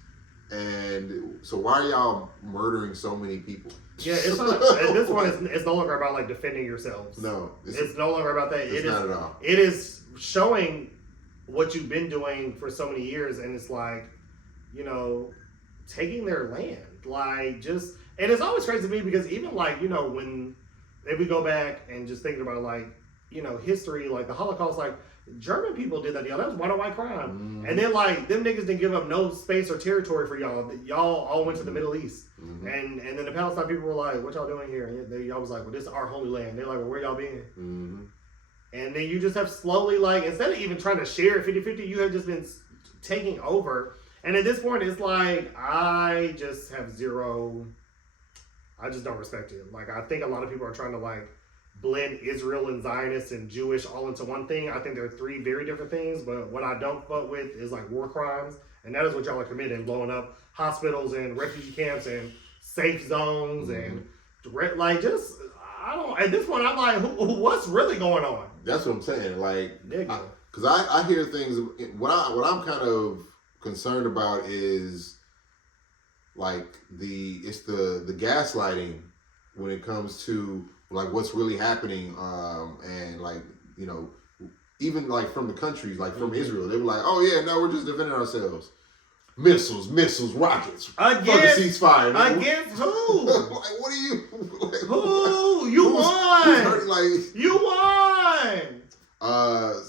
and so why are y'all murdering so many people? Yeah, it's not. At this point, it's no longer about defending yourselves. No, it's no longer about that. It's not at all. It is showing what you've been doing for so many years, and it's taking their land. And it's always crazy to me because even when if we go back and just thinking about history, the Holocaust, German people did that. That was white crime. Mm-hmm. And then them niggas didn't give up no space or territory for y'all. Y'all all went to the Middle East. Mm-hmm. And then the Palestine people were like, what y'all doing here? And y'all was like, well, this is our holy land. They're like, well, where y'all been? Mm-hmm. And then you just have slowly instead of even trying to share it 50-50, you have just been taking over. And at this point, it's I just have zero. I just don't respect it. I think a lot of people are trying to blend Israel and Zionists and Jewish all into one thing. I think they're three very different things. But what I don't fuck with is war crimes. And that is what y'all are committing, blowing up hospitals and refugee camps and safe zones and just, I don't, at this point, I'm like, what's really going on? That's what I'm saying. Like, Nigga. Because I hear things, what I'm kind of concerned about is like it's the gaslighting when it comes to like what's really happening, and like, you know, even like from the countries, like from Israel, they were like, oh yeah, no, we're just defending ourselves. Missiles, rockets. Against the ceasefire. Against who? Like, what are you? Like, who? You won. Like, you won.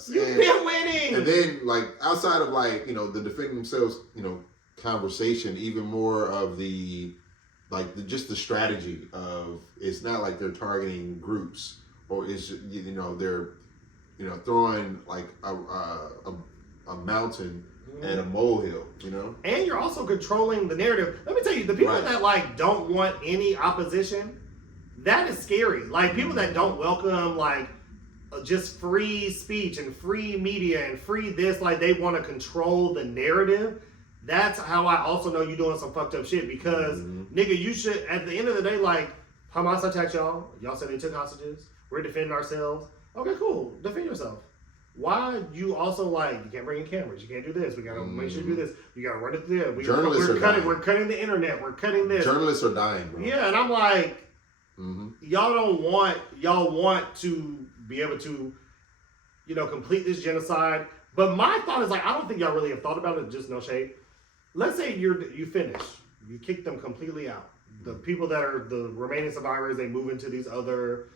You've been winning. And then, like, outside of like, you know, the defending themselves, you know, conversation, even more of the just the strategy of, it's not like they're targeting groups, or it's, you know, they're, you know, throwing like a mountain and a molehill, you know. And you're also controlling the narrative. Let me tell you, the people that like don't want any opposition, that is scary. Like people that don't welcome like just free speech and free media and free this, like they want to control the narrative. That's how I also know you're doing some fucked up shit, because nigga, you should, at the end of the day, like, Hamas attacked y'all. Y'all said they took hostages. We're defending ourselves. Okay, cool. Defend yourself. Why you also like, you can't bring in cameras, you can't do this, we gotta make sure you do this, you gotta run it through there. We're cutting the internet, we're cutting this. Journalists are dying, bro. Yeah, and I'm like, y'all want to be able to, you know, complete this genocide. But my thought is like, I don't think y'all really have thought about it, just no shade. Let's say you finish, you kick them completely out. The people that are the remaining survivors, they move into these other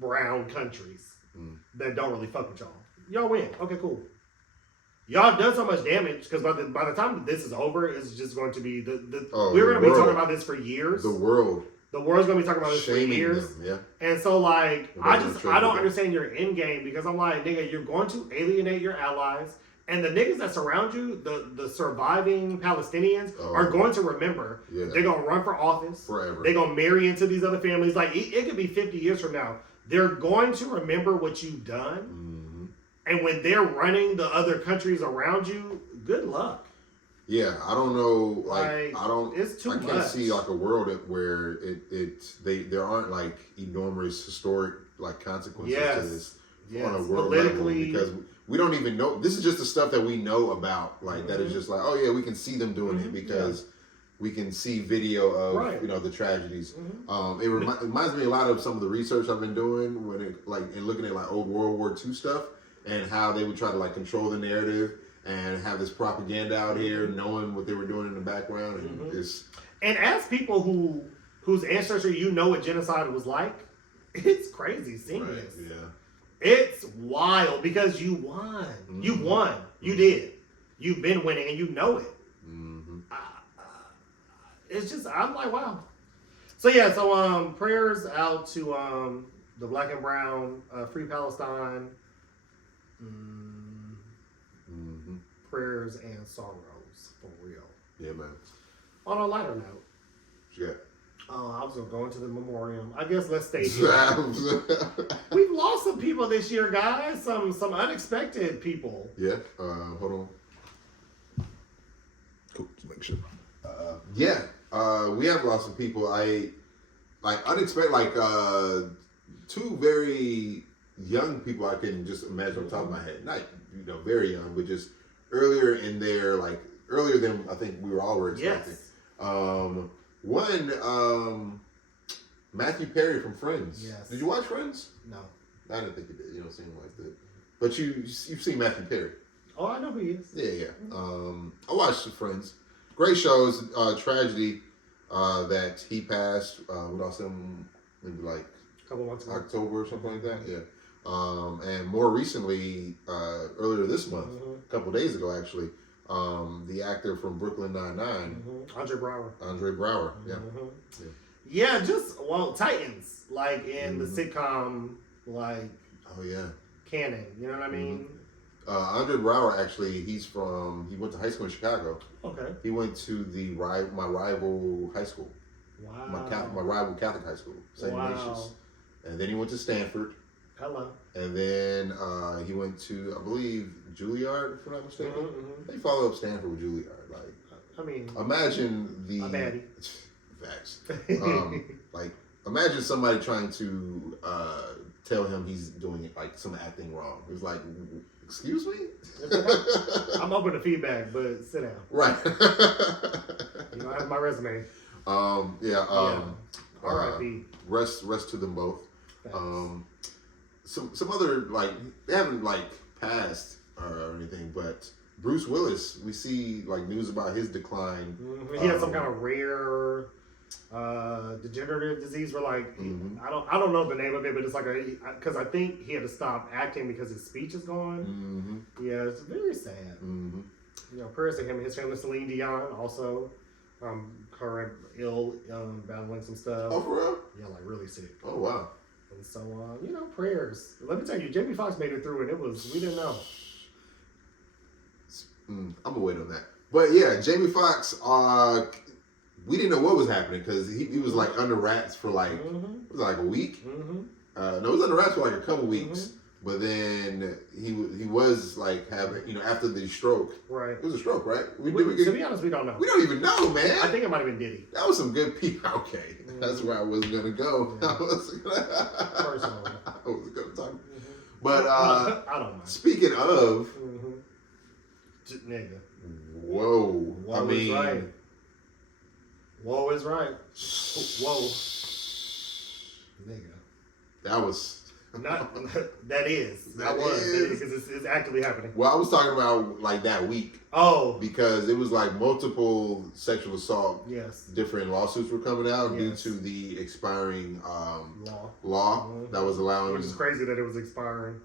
brown countries that don't really fuck with y'all. Y'all win. Okay, cool. Y'all have done so much damage, because by the time this is over, it's just going to be we're going to be talking about this for years. The world's going to be talking about this for years. Them, yeah. And so like, I don't understand your end game, because I'm like, nigga, you're going to alienate your allies. And the niggas that surround you, the surviving Palestinians, are going to remember. Yeah. They're going to run for office. Forever. They're going to marry into these other families. Like, it could be 50 years from now. They're going to remember what you've done. And when they're running the other countries around you, good luck. Yeah, I don't know. It's too much. I can't see like a world where there aren't like enormous historic like consequences to this on a world politically, level, because we don't even know. This is just the stuff that we know about. Like that is just like, oh yeah, we can see them doing it because we can see video of you know, the tragedies. It reminds me a lot of some of the research I've been doing when it like, and looking at like old World War II stuff and how they would try to like control the narrative and have this propaganda out here, knowing what they were doing in the background, and and as people whose ancestors, you know what genocide was like, it's crazy seeing this. Yeah. It's wild, because you won. You won. You did. You've been winning, and you know it. It's just, I'm like, wow. So yeah, so prayers out to the Black and Brown, Free Palestine. Prayers and sorrows, for real. Yeah, man. On a lighter note. Yeah. I was going to go into the memoriam. I guess let's stay here. We've lost some people this year, guys. Some unexpected people. Yeah. Hold on. Cool. Just make sure. We have lost some people. Unexpected, two very young people I can just imagine on top of my head. Not, you know, very young, but just earlier in their, like, earlier than I think we all were expecting. Yes. One, Matthew Perry from Friends. Yes. Did you watch Friends? No. I didn't think you did. You don't seem like that. But you've seen Matthew Perry. Oh, I know who he is. Yeah. I watched Friends. Great shows. Tragedy that he passed. We lost him maybe like a couple months ago. October or something like that. Yeah. And more recently, earlier this month, a couple days ago actually, the actor from Brooklyn Nine-Nine. Andre Braugher. Yeah, just, Titans, like in the sitcom, like, canon, you know what I mean? Andre Braugher, actually, he went to high school in Chicago. Okay. He went to my rival high school. Wow. My rival Catholic high school, St. Ignatius. And then he went to Stanford. Hello. And then he went to, I believe, Juilliard, if I'm not mistaken. Mm-hmm. They follow up Stanford with Juilliard. Like, I mean, imagine the facts. Like, imagine somebody trying to tell him he's doing like some acting wrong. It's like, excuse me. I'm open to feedback, but sit down. Right. You know, I have my resume. R.I.P. Rest to them both. Some other, like, they haven't like passed or anything, but Bruce Willis, we see like news about his decline. He had some kind of rare degenerative disease where like I don't know the name of it, but it's like because I think he had to stop acting because his speech is gone. Yeah, it's very sad. You know, prayers to him and his family. Celine Dion also current ill, battling some stuff. Oh, for real? Yeah, like really sick. Oh, wow. And so you know, prayers. Let me tell you, Jamie Foxx made it through, and we didn't know. I'm gonna wait on that. But yeah, Jamie Foxx, we didn't know what was happening because he was like under wraps for like it was like a week. No, it was under wraps for like a couple weeks. But then he was like having, you know, after the stroke. Right. It was a stroke, right? To be honest, we don't know. We don't even know, man. I think it might have been Diddy. That was some good people. Okay, that's where I wasn't gonna go. Yeah. Personally, I wasn't gonna talk. But I don't know. Speaking of, nigga. Whoa. I mean, right. Whoa is right. Whoa. Nigga. That was. That is because it's actively happening. Well, I was talking about like that week. Oh, because it was like multiple sexual assault. Yes. Different lawsuits were coming out due to the expiring law that was allowing. Which is crazy that it was expiring.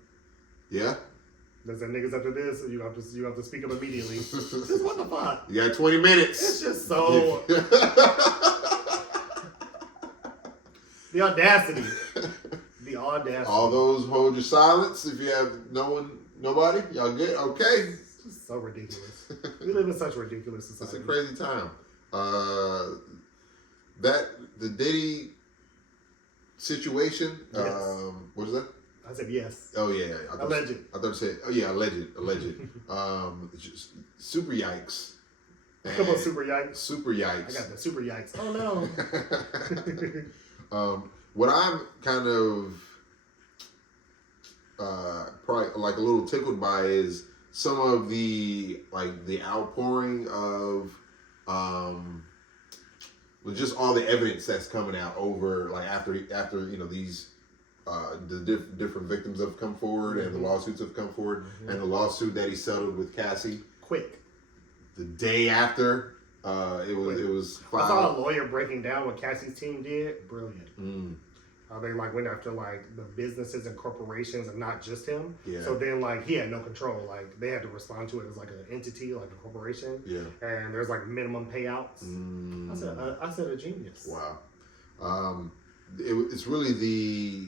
Yeah. They said niggas after this, you have to speak up immediately. Just what the fuck? You got 20 minutes. It's just so. The audacity. The audacity. All those hold your silence if you have nobody. Y'all good? Okay. It's just so ridiculous. We live in such ridiculous society. It's a crazy time. The Diddy situation. Yes. What is that? I said yes. Oh yeah. Alleged. I thought you said, oh yeah, alleged. Just super yikes. Come on, super yikes. Super yikes. I got the super yikes. Oh no. What I'm kind of probably like a little tickled by is some of the outpouring of with just all the evidence that's coming out over like after you know these the different victims have come forward and the lawsuits have come forward and the lawsuit that he settled with Cassie quick the day after. It was filed. I saw a lawyer breaking down what Cassie's team did. Brilliant. They like went after like the businesses and corporations and not just him. Yeah. So then like he had no control. Like they had to respond to it as like an entity, like a corporation. Yeah. And there's like minimum payouts. I said a genius. Wow. It's really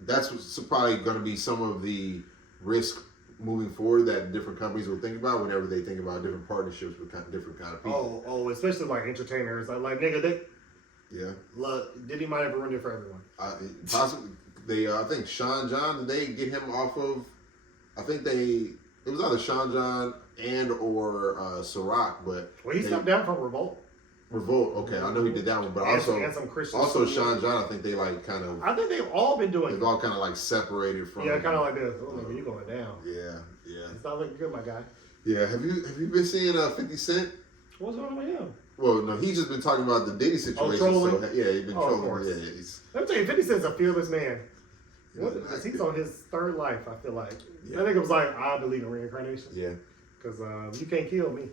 that's probably going to be some of the risk moving forward that different companies will think about whenever they think about different partnerships with different kind of people. Oh, especially like entertainers. Like nigga, look, Diddy might have ruined it for everyone. Possibly. I think Sean John, did they get him off of? I think it was either Sean John and or Ciroc, but he stepped down from Revolt. Okay, I know he did that one, but also Sean John, I think they like kind of. I think they've all been doing. They've all kind of like separated from. Yeah, kind of like this. Oh, nigga, you going down? Yeah. It's not looking good, my guy. Yeah, have you been seeing 50 Cent? What's going on with him? Well, no, he's just been talking about the Diddy situation. Trolling? So, yeah, he's been trolling. Of course. Yeah, let me tell you, 50 Cent's a fearless man. He's on his third life, I feel like. Yeah. That nigga was like, I believe in reincarnation. Yeah. Because you can't kill me.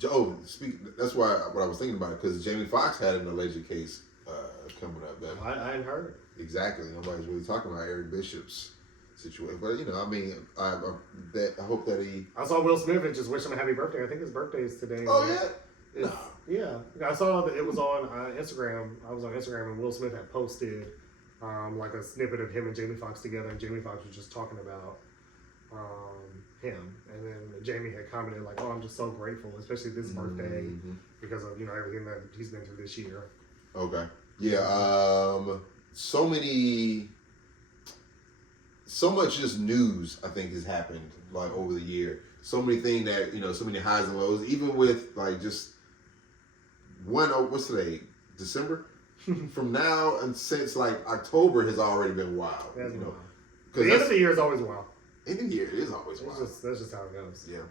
That's why what I was thinking about it, because Jamie Foxx had an alleged case coming up. I hadn't heard. Exactly. Nobody's really talking about Eric Bishop's situation. But, you know, I mean, I hope that he... I saw Will Smith and just wish him a happy birthday. I think his birthday is today. Oh, yeah? No. Yeah. I saw that it was on Instagram. I was on Instagram and Will Smith had posted like a snippet of him and Jamie Foxx together, and Jamie Foxx was just talking about him, and then Jamie had commented like, "Oh, I'm just so grateful, especially this birthday, because of everything that he's been through this year." Okay, yeah. So many so much just news I think has happened like over the year. So many things that so many highs and lows. Even with like just what's today? December. From now and since like October has already been wild. That's wild. Because the end of the year is always wild. End of the year it is always wild. That's just how it goes. Yeah.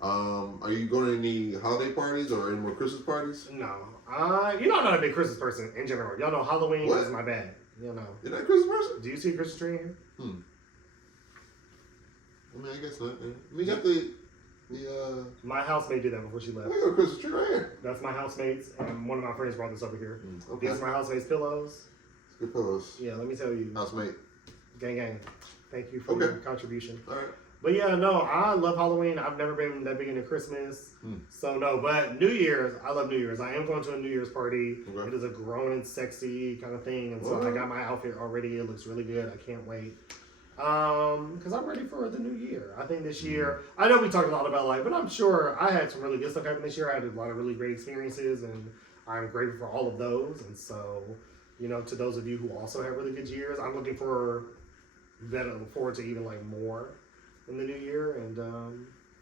Are you going to any holiday parties or any more Christmas parties? No. I'm not a big Christmas person in general. Y'all know Halloween is my bag. You're not a Christmas person? Do you see a Christmas tree in here? I mean, I guess not. We got the My housemate did that before she left. we got a Christmas tree right here. That's my housemate's, and one of my friends brought this over here. Okay. These are my housemate's pillows. It's good pillows. Yeah, let me tell you. Housemate. Gang. Thank you for your contribution. All right. But yeah, no, I love Halloween. I've never been that big into Christmas. So no, but New Year's, I love New Year's. I am going to a New Year's party. Okay. It is a grown and sexy kind of thing. And so I got my outfit already. It looks really good. I can't wait. Because I'm ready for the new year. I think this year, I know we talked a lot about life, but I'm sure I had some really good stuff happen this year. I had a lot of really great experiences, and I'm grateful for all of those. And so, to those of you who also have really good years, I'm looking forward to even like more in the new year. And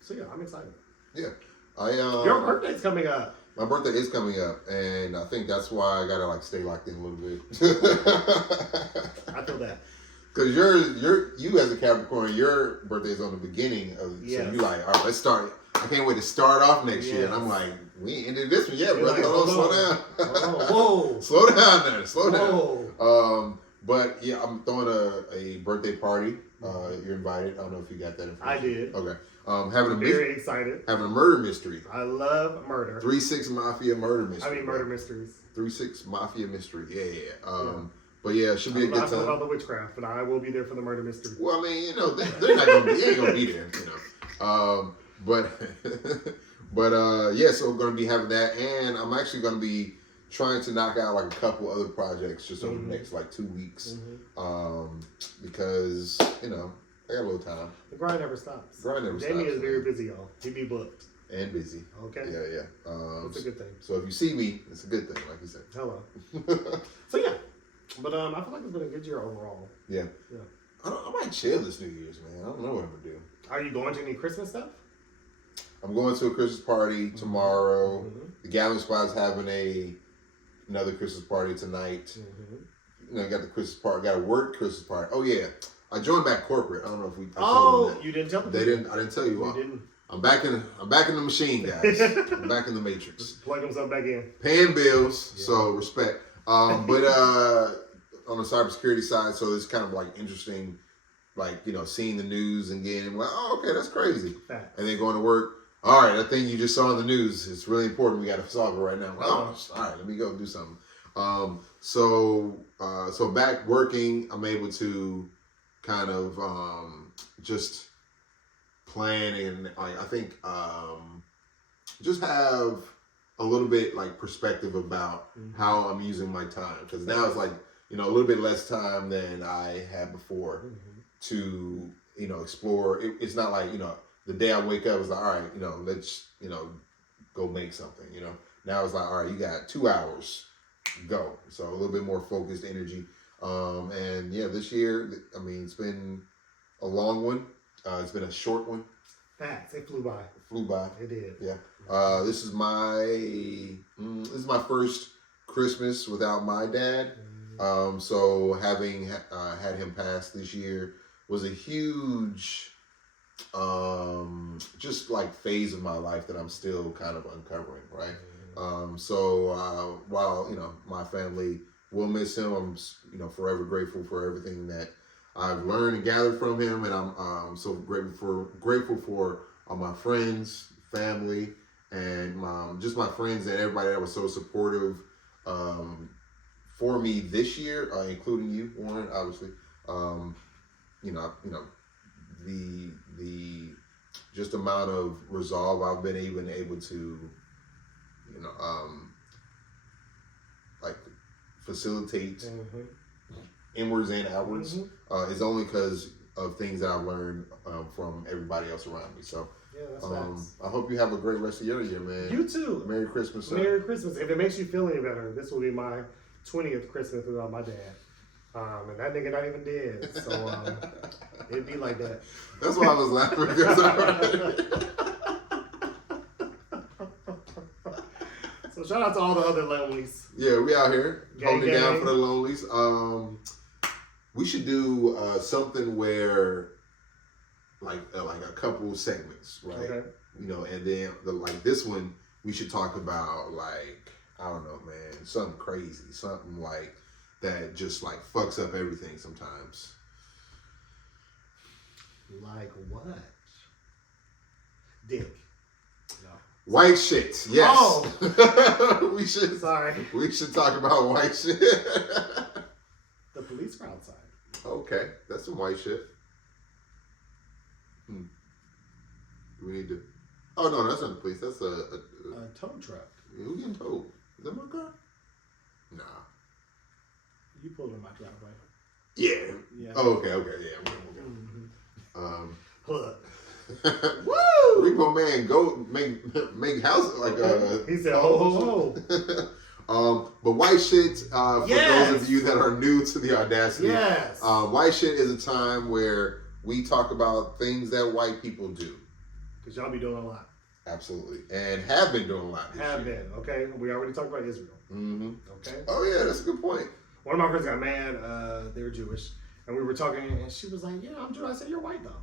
so yeah, I'm excited. Yeah. Your birthday's coming up. My birthday is coming up, and I think that's why I gotta like stay locked in a little bit. I feel that. Because you as a Capricorn, your birthday is on the beginning of, so you like, all right, let's start. I can't wait to start off next year. And I'm like, we ain't ended this one yet, brother. Like, slow down. Whoa. Slow down there. Slow Whoa. down. But yeah, I'm throwing a birthday party. You're invited. I don't know if you got that information. I did. Okay. Very excited. Having a murder mystery. I love murder. 3-6 Mafia murder mystery. Murder mysteries. 3-6 Mafia mystery. Yeah. But yeah, it should be a good time. About the witchcraft, but I will be there for the murder mystery. Well, I mean, they're not gonna be. They ain't gonna be there. But yeah. So we're gonna be having that, and I'm actually gonna be trying to knock out like a couple other projects just over the next like 2 weeks, because I got a little time. The grind never stops. Jamie stops. Jamie is very busy, y'all. He be booked. And busy. Okay. Yeah. That's a good thing. So if you see me, it's a good thing, like you said. Hello. So yeah. But I feel like it's been a good year overall. Yeah. I might chill this New Year's, man. I don't know what I'm gonna do. Are you going to any Christmas stuff? I'm going to a Christmas party tomorrow. The Gathering Spot's having another Christmas party tonight. Got the Christmas party. Got a work Christmas party. Oh yeah, I joined back corporate. I don't know if I told them that. You didn't tell them. They didn't. I didn't tell you all. You didn't. I'm back in the machine, guys. I'm back in the matrix. Just plug himself back in. Paying bills, so respect. But on the cybersecurity side, so it's kind of like interesting, like seeing the news and getting like, oh, okay, that's crazy, and then going to work. All right, that thing you just saw in the news, it's really important. We got to solve it right now. All right, let me go do something. So back working, I'm able to kind of just plan and I think just have a little bit like perspective about how I'm using my time, because now it's like a little bit less time than I had before to explore. It's not like the day I wake up is like, all right, let's go make something. Now it's like, all right, you got 2 hours, go. So a little bit more focused energy. And yeah, this year, I mean, it's been a long one. It's been a short one. Facts. It flew by. It did. Yeah. This is my first Christmas without my dad. So having had him pass this year was a huge just like phase of my life that I'm still kind of uncovering, right? So while my family will miss him, I'm forever grateful for everything that I've learned and gathered from him, and I'm so grateful for all my friends, family, and just my friends and everybody that was so supportive for me this year, including you, Warren, obviously. The just amount of resolve I've been able to like facilitate inwards and outwards is only because of things that I've learned from everybody else around me. So yeah, that's nice. I hope you have a great rest of your year, man. You too. Merry Christmas, sir. Merry Christmas. If it makes you feel any better, this will be my 20th Christmas without my dad. And that nigga not even dead. So be like that. That's why I was laughing. Because So shout out to all the other lonelies. Yeah, we out here holding it down gang. for the lonelies. We should do something where, like a couple segments, right? Okay. You know, and then like this one, we should talk about like, I don't know, man, something crazy, something like that just like fucks up everything sometimes. Like what? Dick. No. White shit, yes. Oh. we should talk about white shit. The police are outside. Okay, that's some white shit. We need to. Oh no, that's not the police. That's a tow truck. Who getting towed? Is that my car? Nah. You pulled in my driveway. Yeah. Yeah. Oh, okay. Yeah. Mm-hmm. Look. Woo! Repo man, go make house like He said, "Ho ho ho." But white shit. For yes. those of you that are new to the Audacity, yes. White shit is a time where we talk about things that white people do. Because y'all be doing a lot. Absolutely, and have been doing a lot. Okay. We already talked about Israel. Mm-hmm. Okay. Oh yeah, that's a good point. One of my friends got mad. They were Jewish, and we were talking, and she was like, "Yeah, I'm Jewish." I said, "You're white though."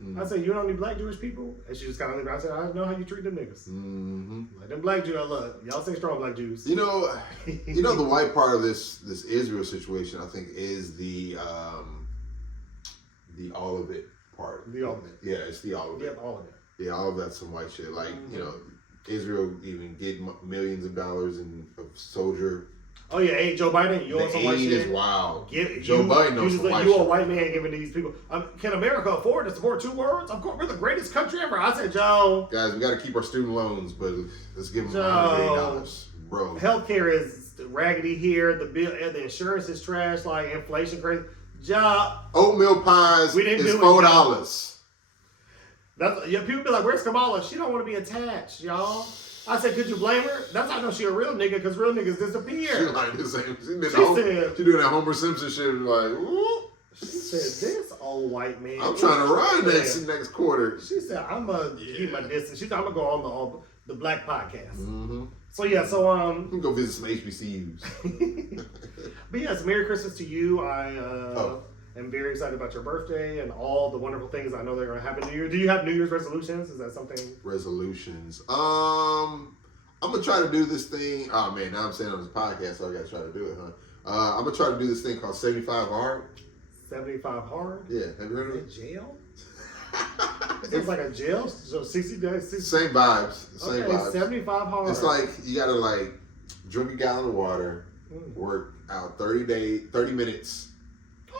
Mm-hmm. I said, "You don't need black Jewish people," and she just kind of looked. I said, "I know how you treat them niggas. Mm-hmm. Like them black Jews. Look, y'all say strong black Jews." You know, the white part of this Israel situation, I think, is the all of it part. The all of it. Yeah, it's the all of it. Yeah, all of it. Yeah, all of that's some white shit. Like, you know, Israel even get millions of dollars of soldier. Oh yeah, hey Joe Biden, you on some white shit? Is wild. Joe Biden on some white shit. You a white man giving these people? Can America afford to support two worlds? Of course, we're the greatest country ever. I said, Joe. Guys, we got to keep our student loans, but let's give them $100, bro. Healthcare is raggedy here. The insurance is trash. Like inflation crazy. Joe. Oatmeal pies is $4. People be like, "Where's Kamala? She don't want to be attached, y'all." I said, "Could you blame her?" That's how I know she a real nigga, because real niggas disappear. She like the same. She doing that Homer Simpson shit. Like, whoop. She said, "This old white man." I'm trying to run next quarter. She said, "I'm gonna keep my distance." She said, "I'm gonna go on the Black podcast." Mm-hmm. So yeah, so you can go visit some HBCUs. But yes, Merry Christmas to you. I'm very excited about your birthday and all the wonderful things I know that are going to happen to you. Do you have New Year's resolutions? Is that something? Resolutions. I'm going to try to do this thing. Oh, man, now I'm saying on this podcast, so I got to try to do it, huh? I'm going to try to do this thing called 75 Hard. 75 Hard? Yeah. Have you heard of it? Jail? It's like a jail? So 60 days? 60... Same vibes. Same vibes. 75 Hard. It's like you got to, drink a gallon of water, work out 30 minutes.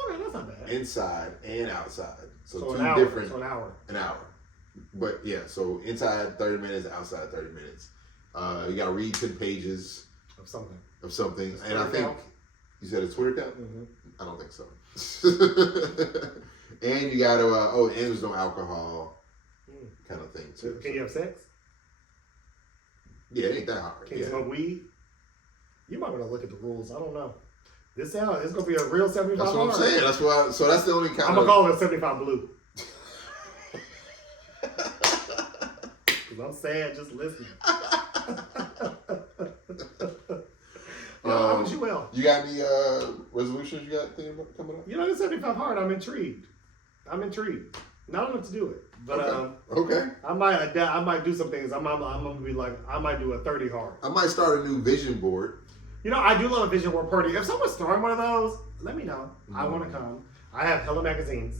Okay, that's not bad. Inside and outside. So two an hour. different. So an hour. An hour. But yeah, so inside 30 minutes, outside 30 minutes. You got to read 10 pages. Of something. And I think, you said a Twitter account? Mm-hmm. I don't think so. And you got to, and there's no alcohol kind of thing too. Can you have sex? Yeah, it ain't that hard. Can you smoke weed? You might want to look at the rules. I don't know. It's going to be a real 75 That's what I'm saying. That's why. So that's the only kind I'm going to call it a 75 blue. Because I'm sad just listening. How about you, Will? You got any resolutions you got coming up? You know, the 75 hard, I'm intrigued. Not enough to do it. But okay. I might do some things. I'm gonna be like, I might do a 30 hard. I might start a new vision board. You know, I do love a vision board party. If someone's throwing one of those, let me know. I want to come. I have hella magazines.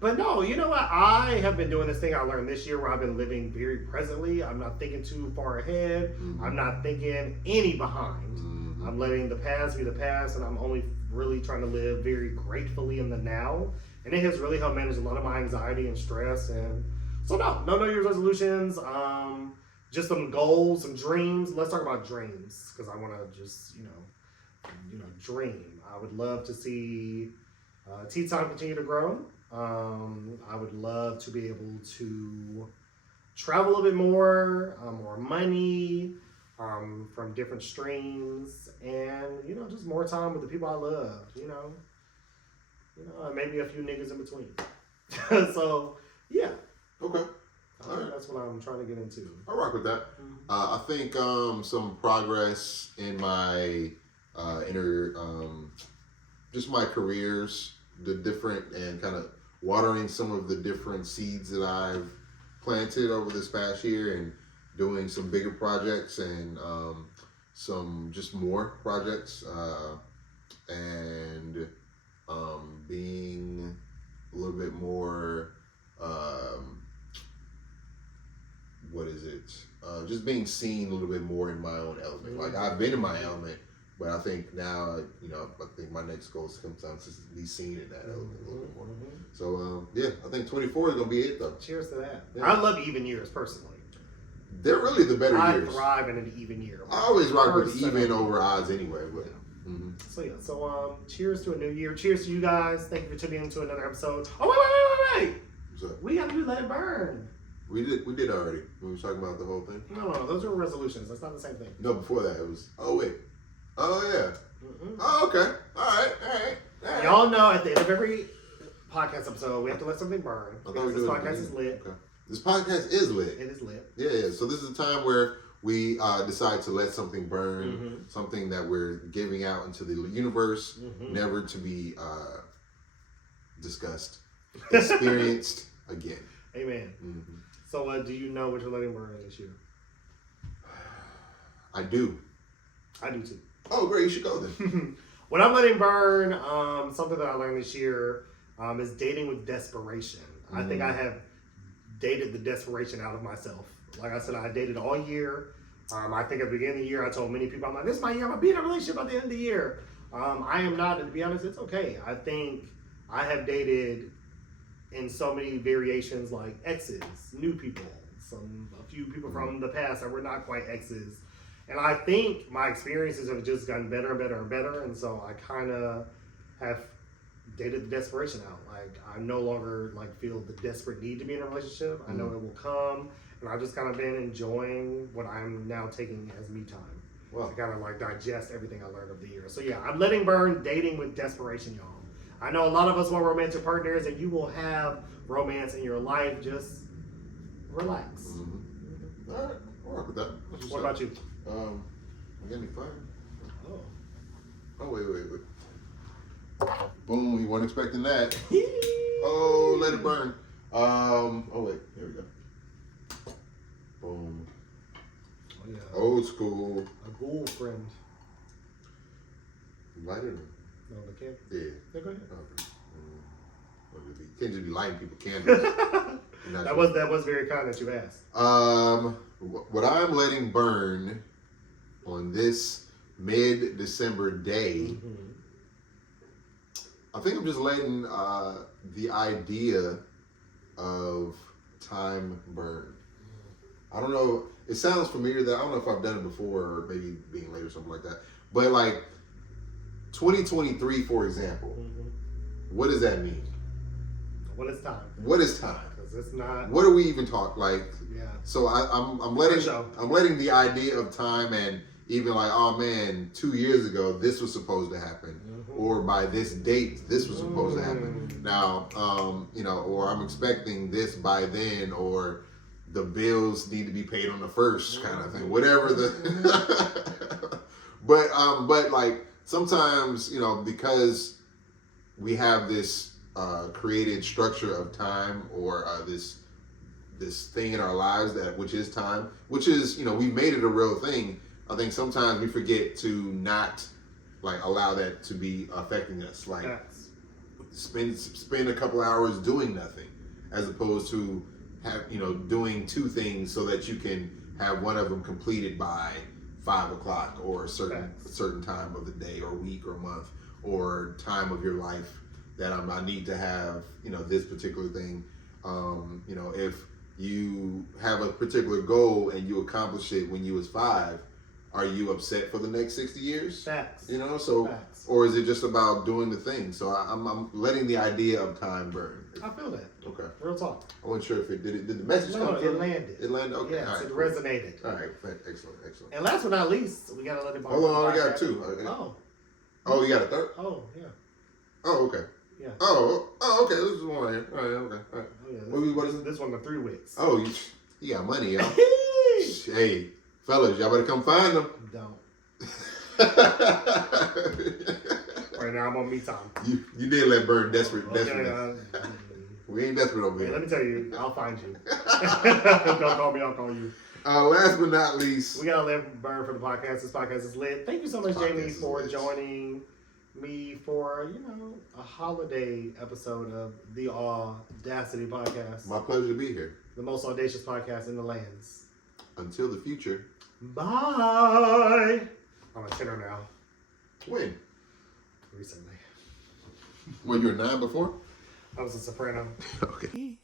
But no, you know what? I have been doing this thing I learned this year where I've been living very presently. I'm not thinking too far ahead. I'm not thinking any behind. I'm letting the past be the past, and I'm only really trying to live very gratefully in the now. And it has really helped manage a lot of my anxiety and stress. And so no New Year's resolutions. Just some goals, some dreams. Let's talk about dreams, because I want to just, dream. I would love to see Tea Time continue to grow. I would love to be able to travel a bit more money from different streams, and just more time with the people I love. maybe a few niggas in between. So, yeah. Okay. All right. That's what I'm trying to get into. I rock with that. I think some progress in my just my careers, the different and kind of watering some of the different seeds that I've planted over this past year and doing some bigger projects and some just more projects and being a little bit more just being seen a little bit more in my own element. Like I've been in my element, but I think now, I think my next goal is sometimes to be seen in that element a little bit more. So I think 24 is gonna be it though. Cheers to that. Yeah. I love even years personally. They're really the better years. I thrive in an even year. I always rock with even over odds anyway. But So cheers to a new year. Cheers to you guys. Thank you for tuning in to another episode. Oh wait. What's up? We gotta do Let It Burn. We did already. We were talking about the whole thing. No, those are resolutions. That's not the same thing. No, before that it was. Oh wait. Oh yeah. Oh okay. All right. Y'all know at the end of every podcast episode we have to let something burn. I thought This podcast is lit. Okay. This podcast is lit. It is lit. Yeah. So this is a time where we decide to let something burn, something that we're giving out into the universe, never to be discussed, experienced again. Amen. So do you know what you're letting burn this year? I do. I do too. Oh, great. You should go then. What I'm letting burn, something that I learned this year, is dating with desperation. I think I have dated the desperation out of myself. Like I said, I dated all year. I think at the beginning of the year, I told many people, I'm like, this is my year. I'm going to be in a relationship by the end of the year. I am not, and to be honest, it's okay. I think I have dated in so many variations, like exes, new people, a few people from the past that were not quite exes. And I think my experiences have just gotten better and better and better. And so I kind of have dated the desperation out. Like I no longer feel the desperate need to be in a relationship. I know it will come. And I've just kind of been enjoying what I'm now taking as me time. Wow. To kind of digest everything I learned over the year. So yeah, I'm letting burn dating with desperation, y'all. I know a lot of us want romantic partners, and you will have romance in your life. Just relax. All right, I'll work with that. What about you? I got any fire? Oh. Oh, wait. Boom, you weren't expecting that. Oh, let it burn. Oh, wait, here we go. Boom. Oh, yeah. Old school. A girlfriend. Lighter? No, the can. Yeah. Go ahead. Okay. You can't just be lighting people candles. that was very kind that you asked. What I'm letting burn on this mid-December day, I think I'm just letting the idea of time burn. I don't know. It sounds familiar. That I don't know if I've done it before or maybe being late or something like that. But 2023, for example, what does that mean? What is time? What is time? Because it's not. What do we even talk like? Yeah. So I'm letting the idea of time and even oh man, 2 years ago this was supposed to happen, or by this date this was supposed to happen. Now, or I'm expecting this by then, or the bills need to be paid on the first, kind of thing. Whatever the. but sometimes because we have this created structure of time, or this thing in our lives which is time, which is we've made it a real thing. I think sometimes we forget to not allow that to be affecting us. Spend a couple hours doing nothing, as opposed to doing two things so that you can have one of them completed by 5 o'clock, or a certain time of the day or week or month or time of your life that I need to have this particular thing. If you have a particular goal and you accomplish it when you was 5, are you upset for the next 60 years? Facts. Facts. Or is it just about doing the thing? So I'm letting the idea of time burn. I feel that. Okay. Real talk. I wasn't sure if it did. Did the message come through? It landed. It landed. Okay. Yes, right, it cool. resonated. All right. Excellent. And last but not least, we gotta let it. Hold on, we got 2. Okay. Oh. Oh, you got a third? Oh yeah. Oh, okay. Yeah. Oh, okay. This is one right here. All right, okay. All right. Oh, yeah. What is it? This one, the 3 weeks. Oh, you got money, y'all. Hey, fellas, y'all better come find them. Don't. Right now, I'm on me time. You did let burn desperate. Okay, we ain't desperate over hey, here. let me tell you, I'll find you. Don't call me, I'll call you. Last but not least, we gotta let burn for the podcast. This podcast is lit. Thank you so much, Jamie, for joining me for a holiday episode of the Audacity podcast. My pleasure to be here. The most audacious podcast in the lands. Until the future. Bye. I'm a tenor now. When? Recently. Well, you were 9 before? I was a soprano. Okay.